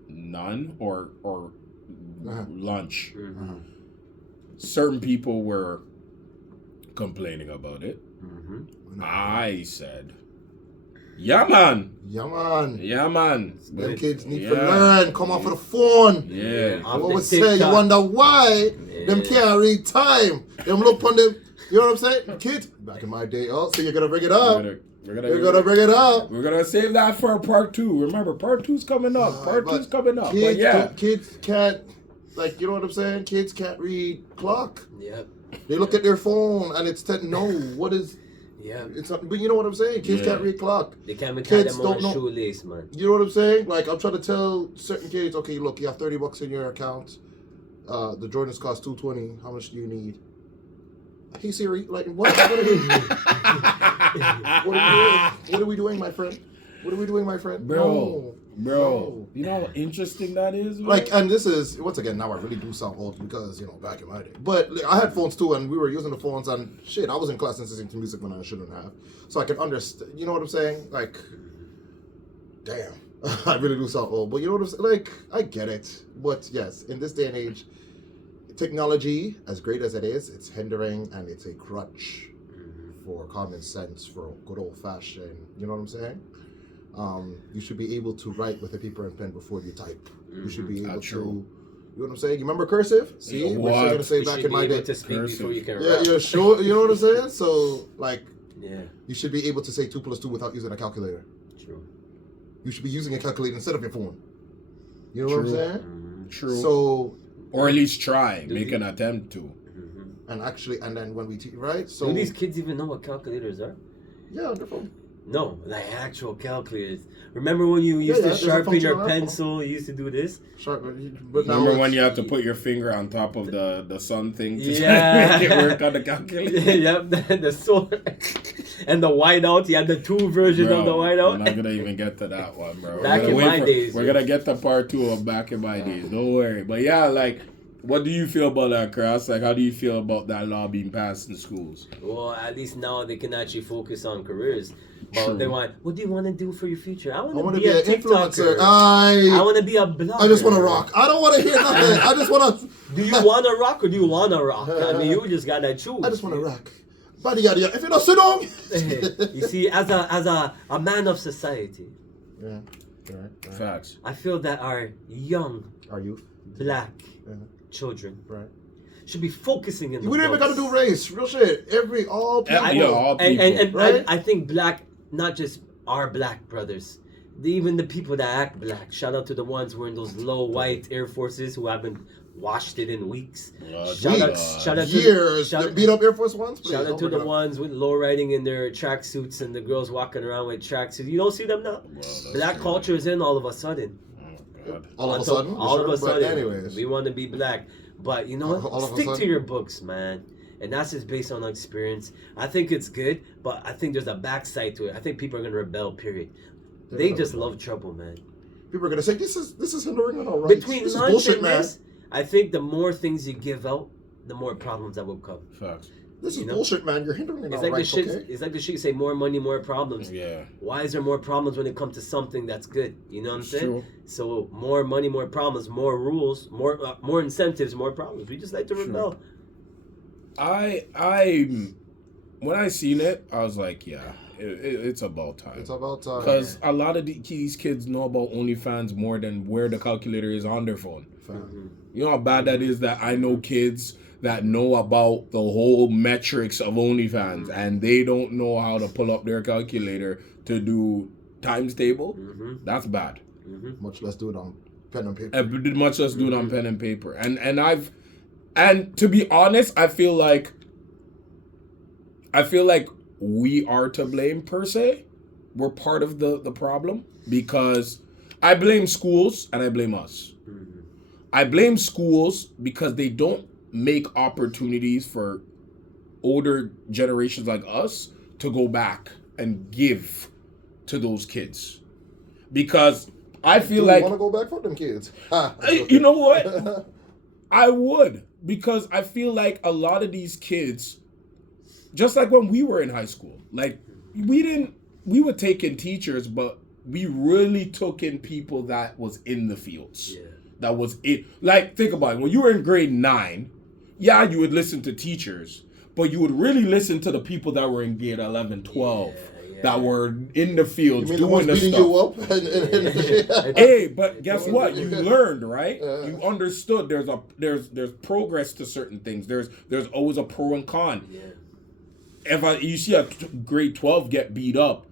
none or lunch. Mm-hmm. Certain people were complaining about it. Mm-hmm. I said, yeah, man. Them kids need to learn. Come off of the phone. Yeah. I always say, you wonder why them can't read time. Them look on them. You know what I'm saying? Kids, back in my day, so you're going to bring it up. We're gonna bring it up. We're gonna save that for part 2. Remember, part 2's coming up. Part 2's coming up. Kids can't, like, you know what I'm saying? Kids can't read clock. Yep. They look at their phone and it's what is? Yeah. It's not, but you know what I'm saying? Kids can't read clock. They can't even tie them on a shoelace, man. You know what I'm saying? Like, I'm trying to tell certain kids, okay, look, you have $30 in your account. The Jordans cost $220. How much do you need? Hey Siri, like what are we doing? What are we doing, my friend? What are we doing, my friend? Bro. You know how interesting that is, man? Like, and this is, once again, now I really do sound old because, you know, back in my day. But I had phones too, and we were using the phones, and shit, I was in class listening to music when I shouldn't have. So I can understand, you know what I'm saying? Like, damn, I really do sound old. But you know what I'm saying? Like, I get it. But yes, in this day and age, technology, as great as it is, it's hindering and it's a crutch for common sense, for good old-fashioned, you know what I'm saying? You should be able to write with a paper and pen before you type. You should be able to, you know what I'm saying? You remember cursive? See, what I was gonna say back in my day. To speak before you can yeah, sure. You know what I'm saying? So, like, yeah, you should be able to say 2 + 2 without using a calculator. True. You should be using a calculator instead of your phone. You know what I'm saying? True. So, Or at least try, make an attempt to. And actually, and then when we right? So do these kids even know what calculators are? Yeah, they're from. No, like actual calculators. Remember when you used to sharpen your pencil? You used to do this. But now remember when you have to put your finger on top of the sun thing to make it work on the calculator? Yep, the sword and the whiteout. You had the 2 versions of the whiteout. I'm not gonna even get to that one, bro. Back in my days. We're gonna get to part 2 of back in my days. Don't worry. But yeah, like. What do you feel about that, Cross? Like, how do you feel about that law being passed in schools? Well, at least now they can actually focus on careers. But True. they want, what do you want to do for your future? I want to be a influencer. I want to be a blogger. I just want to rock. I don't want to hear nothing. I just want to. Do you want to rock or do you want to rock? I mean, you just gotta choose. I just want to rock. Body yada yada. If you don't sit down. You see, as a man of society. Yeah. Right. Facts. I feel that our young, our youth, black children, right, should be focusing in. We don't even got to do race. Real shit. All people. All people. And right? I think black, not just our black brothers, even the people that act black. Shout out to the ones wearing those low white Air Forces who haven't washed it in weeks. Shout out years. To beat up Air Force Ones. Please. Shout out to the ones with low riding in their tracksuits and the girls walking around with tracksuits. You don't see them now. Black culture is in all of a sudden. All of a sudden? All of a sudden. Anyways. We want to be black. But you know what? Stick to your books, man. And that's just based on experience. I think it's good, but I think there's a backside to it. I think people are going to rebel, period. They just love trouble, man. People are going to say, this is hindering all right. Between this is lunch bullshit, and man. this, I think the more things you give out, the more problems that will come. Facts. This is bullshit, man. You're hindering it all right, okay? It's like the shit you say, more money, more problems. Yeah. Why is there more problems when it comes to something that's good? You know what I'm saying? True. So more money, more problems, more rules, more incentives, more problems. We just like to rebel. When I seen it, I was like, yeah, it's about time. It's about time. Because a lot of these kids know about OnlyFans more than where the calculator is on their phone. Mm-hmm. You know how bad that is that I know kids that know about the whole metrics of OnlyFans and they don't know how to pull up their calculator to do times table. Mm-hmm. That's bad. Mm-hmm. Much less do it on pen and paper. Much less do it on pen and paper. And to be honest, I feel like we are to blame per se. We're part of the problem because I blame schools and I blame us. Mm-hmm. I blame schools because they don't make opportunities for older generations like us to go back and give to those kids. Because I feel like... want to go back for them kids? You know what? I would. Because I feel like a lot of these kids, just like when we were in high school, like we were taking teachers, but we really took in people that was in the fields. Yeah. That was it. Like, think about it. When you were in grade 9, yeah, you would listen to teachers, but you would really listen to the people that were in grade 11, 12, that were in the fields doing the stuff. You up? Hey, but guess what? You learned, right? You understood. There's progress to certain things. There's always a pro and con. Yeah. You see a grade 12 get beat up,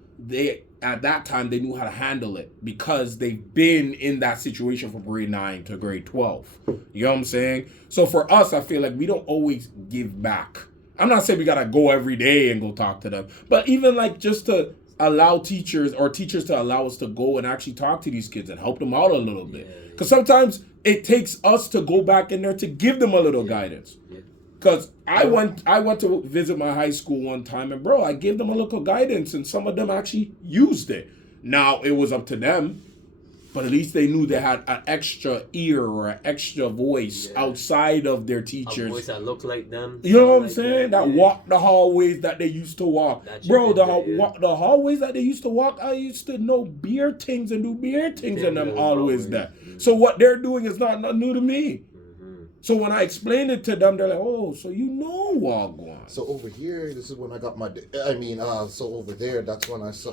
at that time they knew how to handle it because they've been in that situation from grade 9 to grade 12. You know what I'm saying? So for us, I feel like we don't always give back. I'm not saying we gotta go every day and go talk to them, but even like just to allow teachers to allow us to go and actually talk to these kids and help them out a little bit. Because sometimes it takes us to go back in there to give them a little guidance. Because I went to visit my high school one time, and bro, I gave them a little guidance, and some of them actually used it. Now, it was up to them, but at least they knew they had an extra ear or an extra voice outside of their teachers. A voice that looked like them. You know what I'm saying? That walked the hallways that they used to walk. Bro, the hallways that they used to walk, I used to know beer things and do beer things in them hallways there. So what they're doing is not new to me. So when I explained it to them, they're like, "Oh, so you know Wagwan." So over here, this is when I got my. So over there, that's when I saw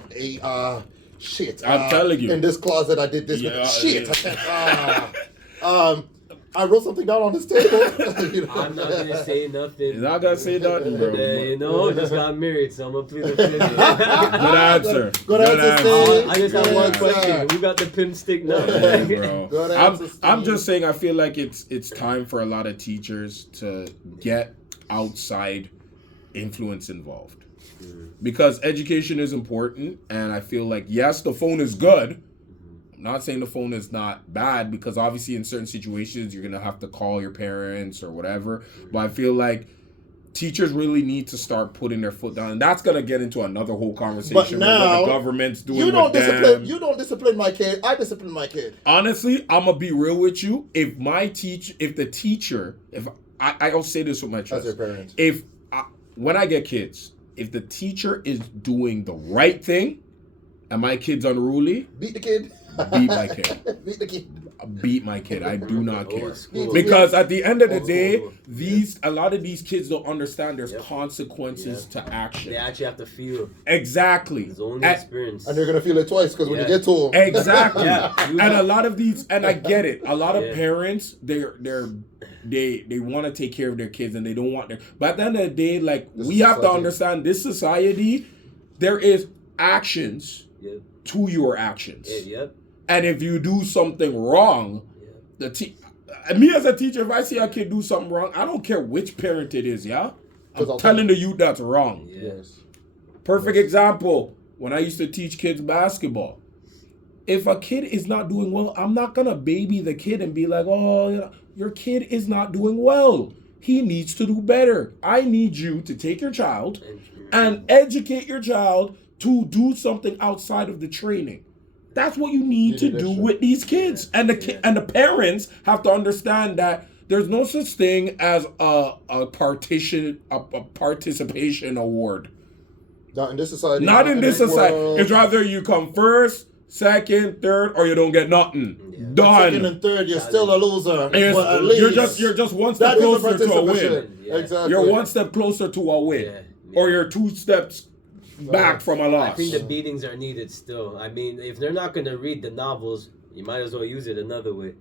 shit. I'm telling you. In this closet, I did this. Shit. I can't. I wrote something down on this table. You know? I'm not gonna say nothing. You're not gonna say nothing, bro. You know, just got married, so I'm gonna plead the fifth. Good answer. Good answer. I just have one question. Who got the pimp stick now? Yeah, bro. Good answer, I'm Steve. just saying. I feel like it's time for a lot of teachers to get outside influence involved, because education is important, and I feel like yes, the phone is good. I'm not saying the phone is not bad, because obviously in certain situations you're gonna have to call your parents or whatever. But I feel like teachers really need to start putting their foot down, and that's gonna get into another whole conversation. But now, what the government's doing. You don't with discipline. them. You don't discipline my kid. I discipline my kid. Honestly, I'm gonna be real with you. If I'll say this with my chest. As your parent. When I get kids, if the teacher is doing the right thing, and my kid's unruly, Beat the kid. beat my kid. Beat the kid. Beat my kid. I do not care. School. Because at the end of the Old day, school. a lot of these kids don't understand there's Yep. consequences to action. They actually have to feel Exactly. his own At- experience. And they're gonna feel it twice because when you Yeah. get to them. Exactly. Yeah. And a lot of these, and I get it. A lot of Yeah. parents, they want to take care of their kids and they don't want their. But at the end of the day, like This we have to society. understand this society, there is actions Yep. to your actions. Yep. And if you do something wrong, me as a teacher, if I see a kid do something wrong, I don't care which parent it is, yeah? I'm 'Cause I'll telling the youth that's wrong. Yes. Perfect example, when I used to teach kids basketball. If a kid is not doing well, I'm not going to baby the kid and be like, oh, you know, your kid is not doing well. He needs to do better. I need you to take your child and educate your child to do something outside of the training. That's what you need to do with these kids. And the parents have to understand that there's no such thing as a participation award. Not in this society. Not in this society. world. It's rather you come first, second, third, or you don't get nothing. Yeah. Done. Second and third, you're still a loser. Yes, But at least you're just one step that is a closer to a win. participation. Yeah. Exactly. You're one step closer to a win. Yeah. Or you're 2 steps back from a I loss. think the beatings are needed still. I mean, if they're not going to read the novels, you might as well use it another way.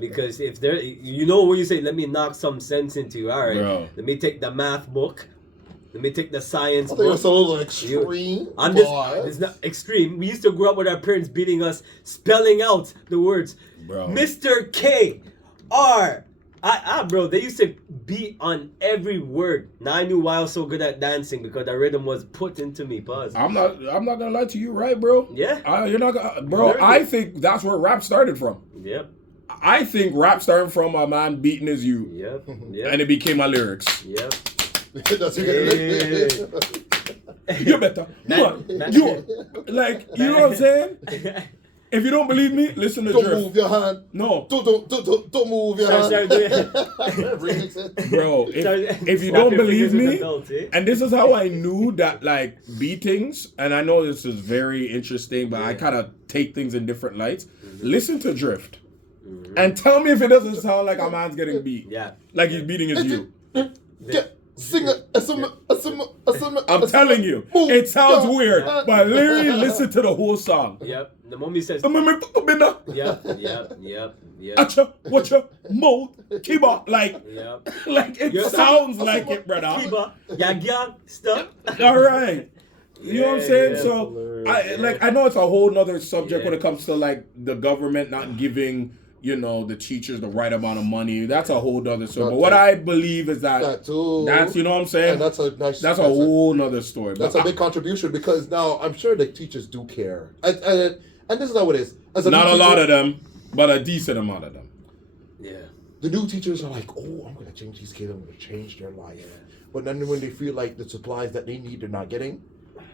Because if they're, when you say, let me knock some sense into you, all right, Bro. let me take the math book, let me take the science I think book. it's a little extreme. It's not extreme. We used to grow up with our parents beating us, spelling out the words. Bro. Mr. K, R. Bro, they used to beat on every word. Now I knew why I was so good at dancing, because the rhythm was put into me. Pause. I'm not gonna lie to you, right, bro? Yeah. You're not gonna, bro. I think that's where rap started from. Yep. I think rap started from a man beating his you, Yep. Yep. and it became my lyrics. Yep. That's You better. You know what I'm saying? If you don't believe me, listen to Don't Drift. move your hand. No, Don't move your hand. Remix it. bro. If you Slap don't your believe fingers with me, the belt, eh? and this is how I knew that like beatings, and I know this is very interesting, but I kind of take things in different lights. Listen to Drift, and tell me if it doesn't sound like a man's getting beat. Yeah. Like he's beating his you. Sing it. I'm telling you, it sounds weird, but literally listen to the whole song. Yep. The moment he says, yep. Acha, watcha, mo, kiba, like it sounds like it, brother. Kiba, yang, stop. All right. You know what I'm saying? Yeah. So I know it's a whole nother subject when it comes to like the government not giving, the teachers the right amount of money. That's a whole nother story. But what I believe is that's, you know what I'm saying? And that's a whole nother story. That's a big contribution, because now I'm sure the teachers do care. And this is how it is. Not a lot of them, but a decent amount of them. Yeah. The new teachers are like, oh, I'm going to change these kids. I'm going to change their life. Yeah. But then when they feel like the supplies that they need, they're not getting.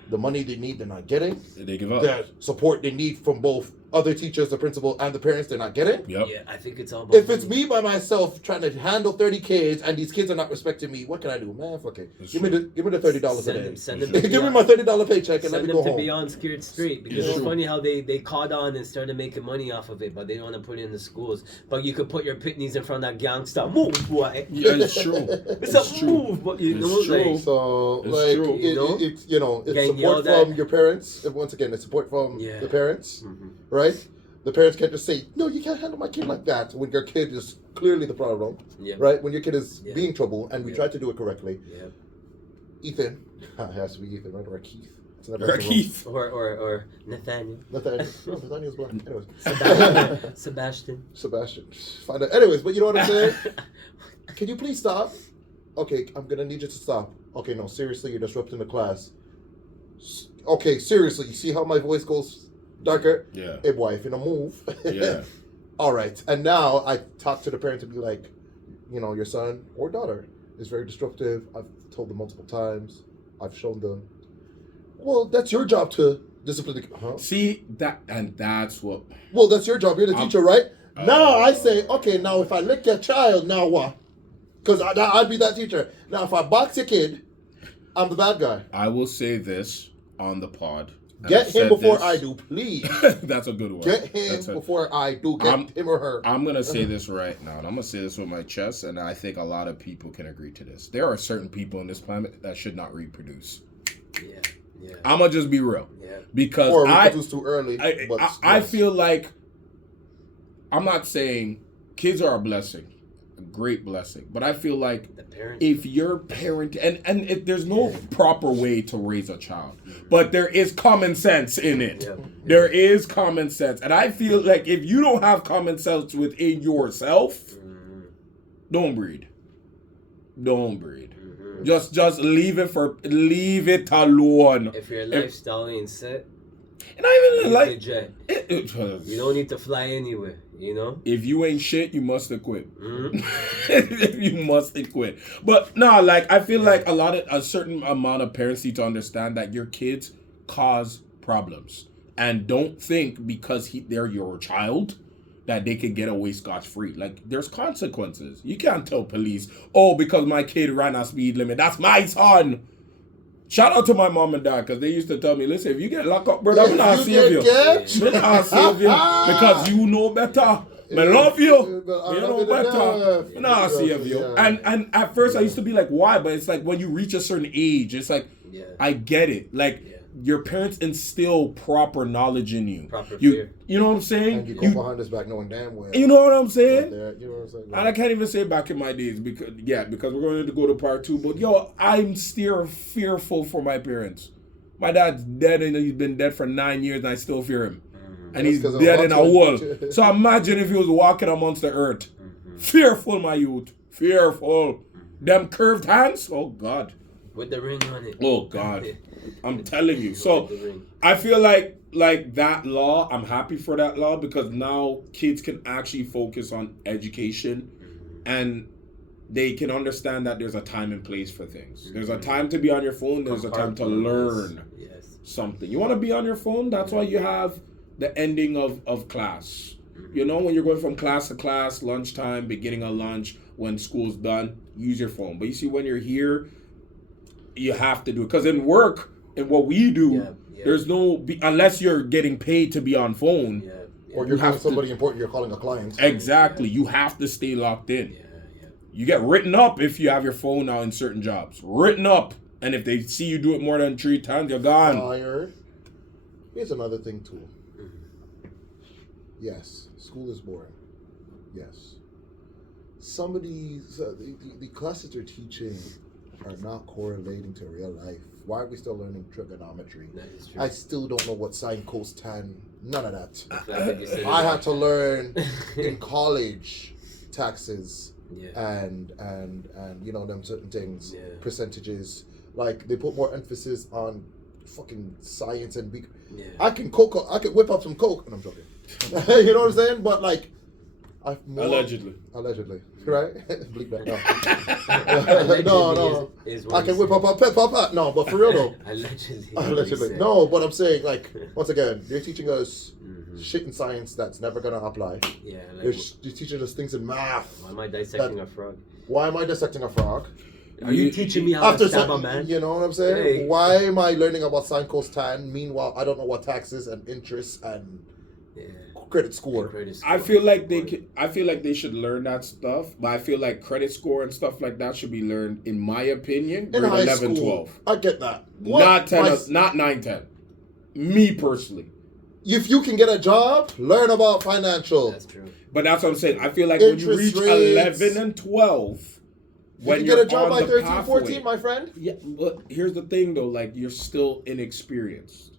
The money they need, they're not getting. They give up. The support they need from both other teachers, the principal, and the parents, they're not getting. Yep. Yeah, I think it's all about If it's me by myself trying to handle 30 kids and these kids are not respecting me, what can I do? Man, fuck it. Give me the $30 a day. Send them Give me my $30 paycheck and let Send me them go to home. Beyond Scared Straight, because it's funny how they caught on and started making money off of it, but they don't want to put it in the schools. But you could put your pitneys in front of that gangster. Move, boy. Yeah, it's true. It's a move, but you know, true. So, It's like, true. it's Getting support yelled from at. your parents. Once again, it's support from the parents, right? The parents can't just say, no, you can't handle my kid like that when your kid is clearly the problem, right? When your kid is being trouble and we try to do it correctly. Yeah. Ethan, it has to be Ethan, right? Or Keith. Or Keith. Or Nathaniel. Nathaniel. Oh, Nathaniel's black. Anyways. Sebastian. Find out. Anyways, but you know what I'm saying? Can you please stop? Okay, I'm going to need you to stop. Okay, no, seriously, you're disrupting the class. Okay, seriously, you see how my voice goes darker? Yeah. Hey, boy, if you don't move. Yeah. All right. And now I talk to the parent to be like, you know, your son or daughter is very disruptive. I've told them multiple times. I've shown them. Well, that's your job to discipline the... Huh? See, that's what... Well, that's your job. You're the teacher, right? Now I say, okay, now if I lick your child, now what? Because I'd be that teacher. Now, if I box your kid, I'm the bad guy. I will say this on the pod. Get him before I do, please. That's a good one. Get him before I do. Get him or her. I'm going to say this right now, and I'm going to say this with my chest, and I think a lot of people can agree to this. There are certain people on this planet that should not reproduce. Yeah. Yeah. I'm going to just be real. Yeah. Because or reproduce too early. I feel like, I'm not saying kids are a blessing. Great blessing, but I feel like if your parent and there's no proper way to raise a child, but there is common sense in it. There is common sense, and I feel like if you don't have common sense within yourself, don't breed. Just leave it alone. If your lifestyle ain't set, and I even like you don't need to fly anywhere. You know, if you ain't shit, you must quit. You must quit. But no, like I feel like a certain amount of parents need to understand that your kids cause problems, and don't think because they're your child that they can get away scotch-free. Like there's consequences. You can't tell police, oh, because my kid ran a speed limit, that's my son. Shout out to my mom and dad, because they used to tell me, listen, if you get locked up, brother, I'm not save you. I'm not save you because you know better. I love you. You know better. I'm not save you. And at first I used to be like, why? But it's like when you reach a certain age, it's like, I get it. Like, your parents instill proper knowledge in you. Proper fear. You know what I'm saying? And you go behind his back knowing damn well. You know what I'm saying? You know what I'm saying? And I can't even say back in my days because we're going to go to part 2. But yo, I'm still fearful for my parents. My dad's dead and he's been dead for 9 years and I still fear him. And he's dead in a hole. So imagine if he was walking amongst the earth. Fearful, my youth. Fearful. Them curved hands? Oh, God. With the ring on it. Oh, God. I'm telling you. So I feel like that law, I'm happy for that law because now kids can actually focus on education and they can understand that there's a time and place for things. There's a time to be on your phone. There's a time to learn something. You want to be on your phone? That's why you have the ending of class. You know, when you're going from class to class, lunchtime, beginning of lunch, when school's done, use your phone. But you see, when you're here, you have to do it. Because in work, and what we do, there's no, unless you're getting paid to be on phone. Or you're calling somebody important, you're calling a client. Exactly. You have to stay locked in. You get written up if you have your phone now in certain jobs. Written up. And if they see you do it more than 3 times, you're gone. Fired. Here's another thing, too. Yes, school is boring. Yes. Some of these, the classes they're teaching are not correlating to real life. Why are we still learning trigonometry? I still don't know what sine, cos, tan, none of that. I had to learn in college taxes and you know, them certain things, percentages. Like, they put more emphasis on fucking science and I can whip up some coke, and I'm joking. You know what I'm saying? But like, allegedly, right? Bleep that. No. I can whip up a pet. No, but for real though. Allegedly. No, but I'm saying, like, once again, they're teaching us shit in science that's never gonna apply. Yeah. They're teaching us things in math. Why am I dissecting a frog? Why am I dissecting a frog? Are you teaching me how to stab a man? You know what I'm saying? Hey. Why am I learning about sine, cos, tan? Meanwhile, I don't know what taxes and interest and credit score. I feel like they should learn that stuff, but I feel like credit score and stuff like that should be learned, in my opinion, in grade high 11, school. 12. I get that. Not 9, 10. Me personally. if you can get a job, learn about financial. That's true. But that's what I'm saying. I feel like when you reach 11 and 12, when you get a job by 13, 14, my friend. Yeah, but here's the thing though, like you're still inexperienced.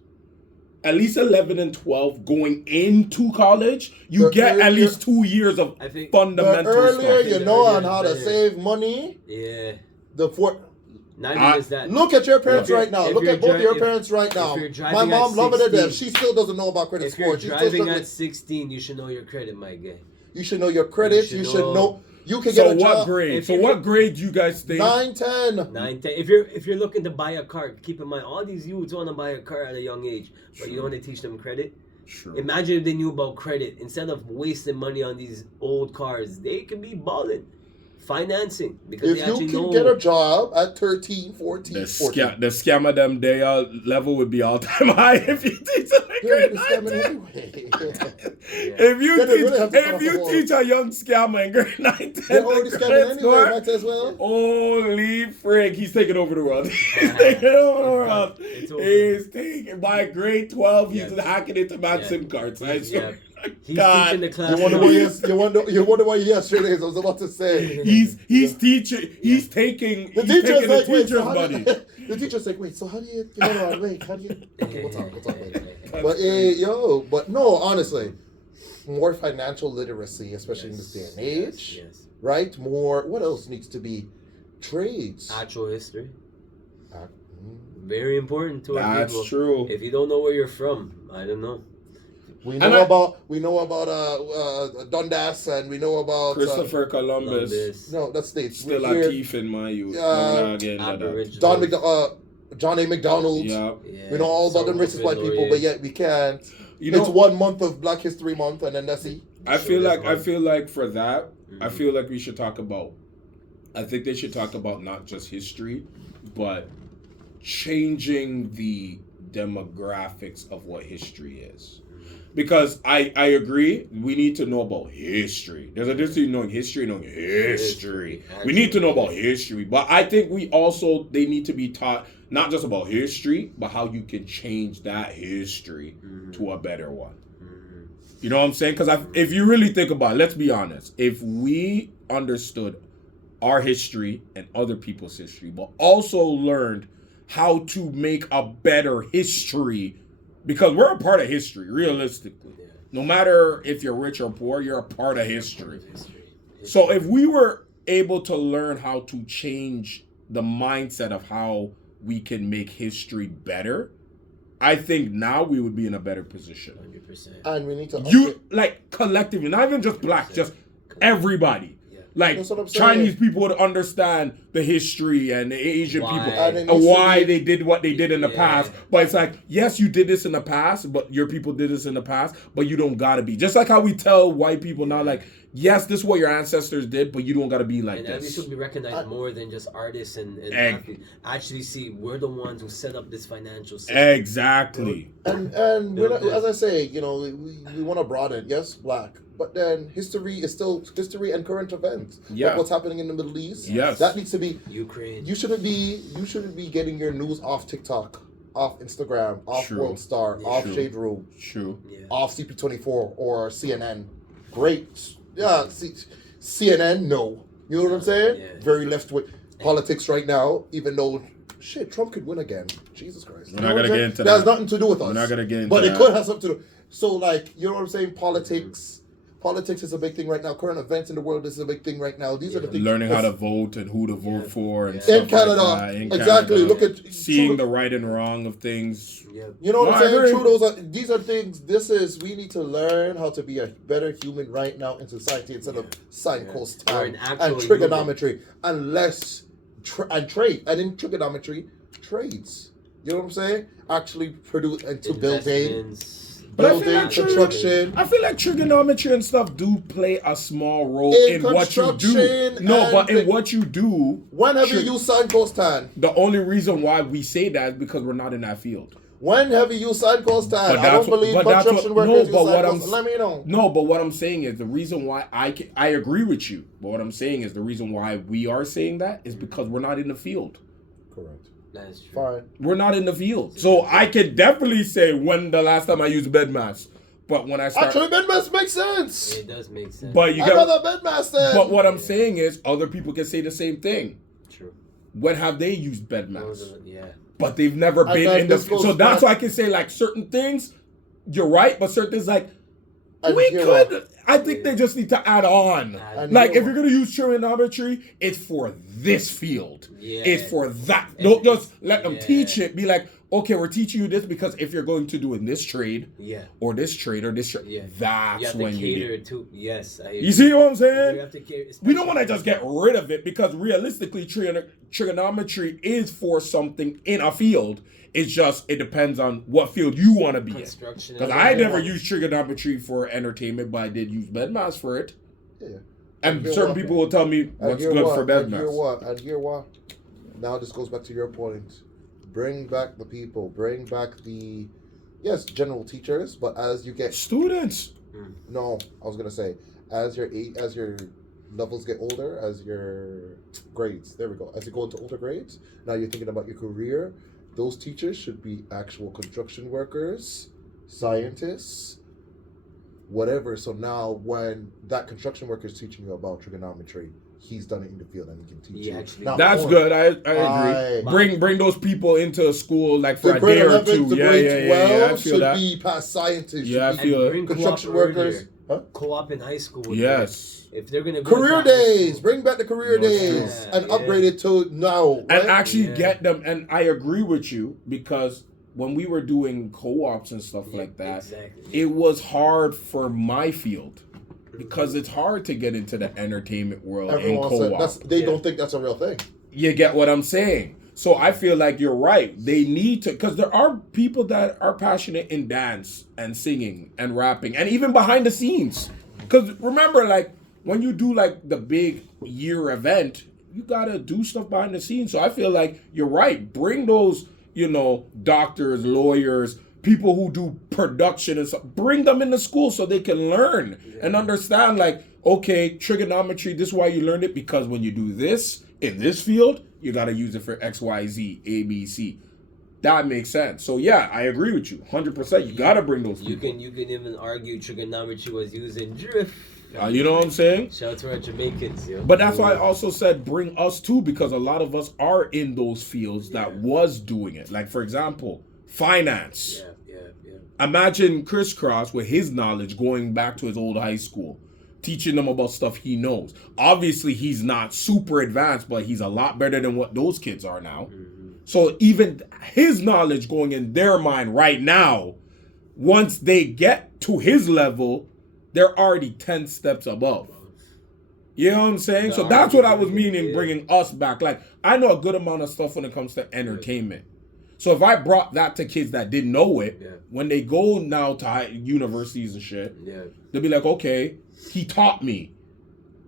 At least 11 and 12 going into college, you get at least 2 years of fundamental stuff. The earlier stuff. you know on how to save money, look at your parents right now. Look at both your parents right now. My mom loves it to death. She still doesn't know about credit score. If you're driving at 16, you should know your credit, my guy. You should know your credit. You should know. You can get a job. What grade? So what grade do you guys think? 9, 10. 9, 10. If you're looking to buy a car, keep in mind all these youths want to buy a car at a young age, but you don't want to teach them credit. Sure. Imagine if they knew about credit. Instead of wasting money on these old cars, they could be balling. Financing, because if you can get a job at 13, 14, the scam of them day level would be all time high if you teach them grade 9, 10. Anyway. If you teach a young scammer in grade 9, 10, they're already scamming anyway, might as well. Holy frig, he's taking over the world. He's taking over the world. He's taking by grade 12. He's hacking into my SIM cards. He's teaching the class. You wonder why yesterday I was about to say. He's teaching. He's taking. The teacher's money. The teacher's like, wait. So how do you? Wait. How do you? Okay, we'll talk later. But no, honestly, more financial literacy, especially in this day and age. Yes. Right. More. What else needs to be? Trades. Actual history. Very important to our people. That's true. If you don't know where you're from, I don't know. We know about Dundas, and we know about Christopher Columbus. No, that's states. Still a thief in my youth. John A. McDonald. Yeah. We know all about them racist white people, but yet we can't. It's 1 month of Black History Month, and then that's it. I feel like for that, I feel like we should talk about. I think they should talk about not just history, but changing the demographics of what history is. Because I agree, we need to know about history. There's a difference between knowing history and knowing history. We need to know about history. But I think they need to be taught not just about history, but how you can change that history to a better one. You know what I'm saying? Because if you really think about it, let's be honest. If we understood our history and other people's history, but also learned how to make a better history, because we're a part of history, realistically. Yeah. No matter if you're rich or poor, you're a part of history. So if we were able to learn how to change the mindset of how we can make history better, I think now we would be in a better position. 100%. And we need to collectively, not even just black, just everybody. Like, Chinese people would understand the history and the Asian people and why they did what they did in the past. But it's like, yes, you did this in the past, but your people did this in the past, but you don't gotta be. Just like how we tell white people now, like, yes, this is what your ancestors did, but you don't gotta be like this. And we should be recognized more than just artists and athletes. Actually see, we're the ones who set up this financial system. Exactly. And as I say, we want to broaden, yes, black. But then history is still history and current events. Yeah. Like what's happening in the Middle East. Yes. That needs to be Ukraine. You shouldn't be getting your news off TikTok, off Instagram, off World Star, off Shade Room, off CP24 or CNN. Great. Yeah, CNN, no. You know what I'm saying? Yeah. Very left wing politics right now, even though Trump could win again. Jesus Christ. We're not gonna get into that. That has nothing to do with us. We're not gonna get into but that. But it could have something to do. So you know what I'm saying? Politics is a big thing right now. Current events in the world is a big thing right now. These are the things. Learning how to vote and who to vote for and stuff in Canada. Like that. Exactly. Look at seeing the right and wrong of things. Yeah. You know what I'm saying? These are things. We need to learn how to be a better human right now in society instead of signpost time and trigonometry and and trade. And in trigonometry, trades. You know what I'm saying? Actually produce and to building. But construction. I feel like trigonometry and stuff do play a small role in what you do. No, but in what you do. When have you used signpost time? The only reason why we say that is because we're not in that field. When have you used signpost time? I don't believe construction workers use signpost. Let me know. No, but what I'm saying is the reason why I agree with you. But what I'm saying is the reason why we are saying that is because we're not in the field. Correct. That's true. Fine. We're not in the field. So I can definitely say when the last time I used bed mask. But when I start... Actually, bed mask makes sense. It does make sense. But you I'd rather bed mask then. But what I'm saying is, other people can say the same thing. True. When have they used bed masks? Yeah. But they've never been in the... So that's why I can say, like, certain things, you're right, but certain things, like, we could... I think they just need to add on. Like, if you're going to use trigonometry, it's for this field. Yeah. It's for that. Don't just let them teach it. Be like, okay, we're teaching you this because if you're going to do in this trade, or this trade, or this trade, that's when you cater to. Yes, you see what I'm saying? You have to cater, we don't want to just get rid of it because realistically, trigonometry is for something in a field. It's just, it depends on what field you want to be in. Because I never used trigonometry for entertainment, but I did use bed masks for it. Yeah. And certain people will tell me what's good for bed masks. And hear what? Now this goes back to your point. Bring back the people. Bring back the, general teachers, but as you get... Students. No, I was going to say, as your levels get older, as your grades, there we go. As you go into older grades, now you're thinking about your career. Those teachers should be actual construction workers, scientists, whatever. So now when that construction worker is teaching you about trigonometry, he's done it in the field and he can teach you. Now, that's good. I agree. Bring those people into school like for a day or two. Yeah, I feel that. Should be past scientists. Yeah, I feel it. Construction workers. Co-op in high school. If they're gonna career days, bring back the career days and upgrade it to now, right? And actually get them. And I agree with you because when we were doing co-ops and stuff like that, it was hard for my field because it's hard to get into the entertainment world in co-op. They don't think that's a real thing. You get what I'm saying? So I feel like you're right. They need to, because there are people that are passionate in dance and singing and rapping and even behind the scenes. Because remember, like, when you do, like, the big year event, you got to do stuff behind the scenes. So I feel like you're right. Bring those, doctors, lawyers, people who do production and stuff. Bring them into school so they can learn and understand, like, okay, trigonometry, this is why you learned it, because when you do this in this field, you got to use it for X, Y, Z, A, B, C. That makes sense. So, yeah, I agree with you. 100%. You got to bring those people. You can even argue trigonometry was used in drift. You know what I'm saying? Shout out to our Jamaicans. But that's why I also said bring us too, because a lot of us are in those fields that was doing it. Like, for example, finance. Imagine Crisscross with his knowledge going back to his old high school, teaching them about stuff he knows. Obviously, he's not super advanced, but he's a lot better than what those kids are now. So even his knowledge going in their mind right now, once they get to his level, they're already 10 steps above. You know what I'm saying? So that's what I was meaning, bringing us back. Like, I know a good amount of stuff when it comes to entertainment. So if I brought that to kids that didn't know it, when they go now to universities and shit, they'll be like, okay, he taught me.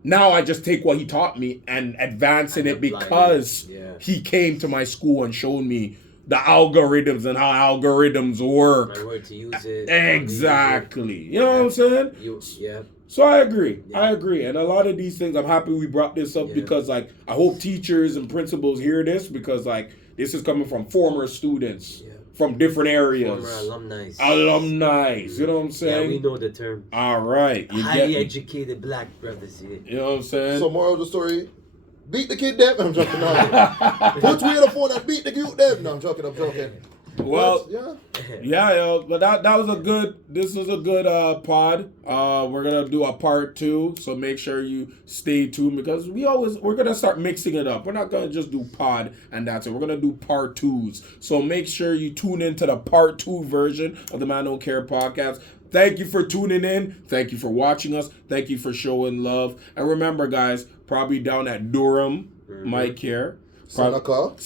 Now I just take what he taught me and advance in it because he came to my school and showed me the algorithms and how algorithms work. Where to use it. Exactly. You know what I'm saying? So I agree. I agree. And a lot of these things, I'm happy we brought this up because, like, I hope teachers and principals hear this because, like, this is coming from former students from different areas. Former alumni. You know what I'm saying? Yeah, we know the term. All right. Highly educated black brothers. You know what I'm saying? So moral of the story, beat the kid dead. I'm joking. Put me on the phone and beat the youth dead. No, I'm joking. Well, but that was a good. This was a good pod. We're gonna do a part 2, so make sure you stay tuned because we're gonna start mixing it up. We're not gonna just do pod and that's it. We're gonna do part 2s. So make sure you tune into the part 2 version of the ManDontCare podcast. Thank you for tuning in. Thank you for watching us. Thank you for showing love. And remember, guys, probably down at Durham, Mike here. Seneca. The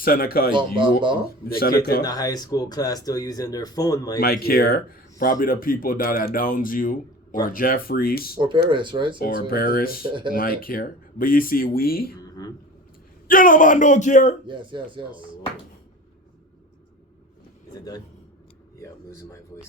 kids in the high school class still using their phone, Mike here. Probably the people down at Downsview or Jeffries. Or Paris, right? Or Paris, Mike here. But you see, ManDontCare. Yes. Is it done? Yeah, I'm losing my voice.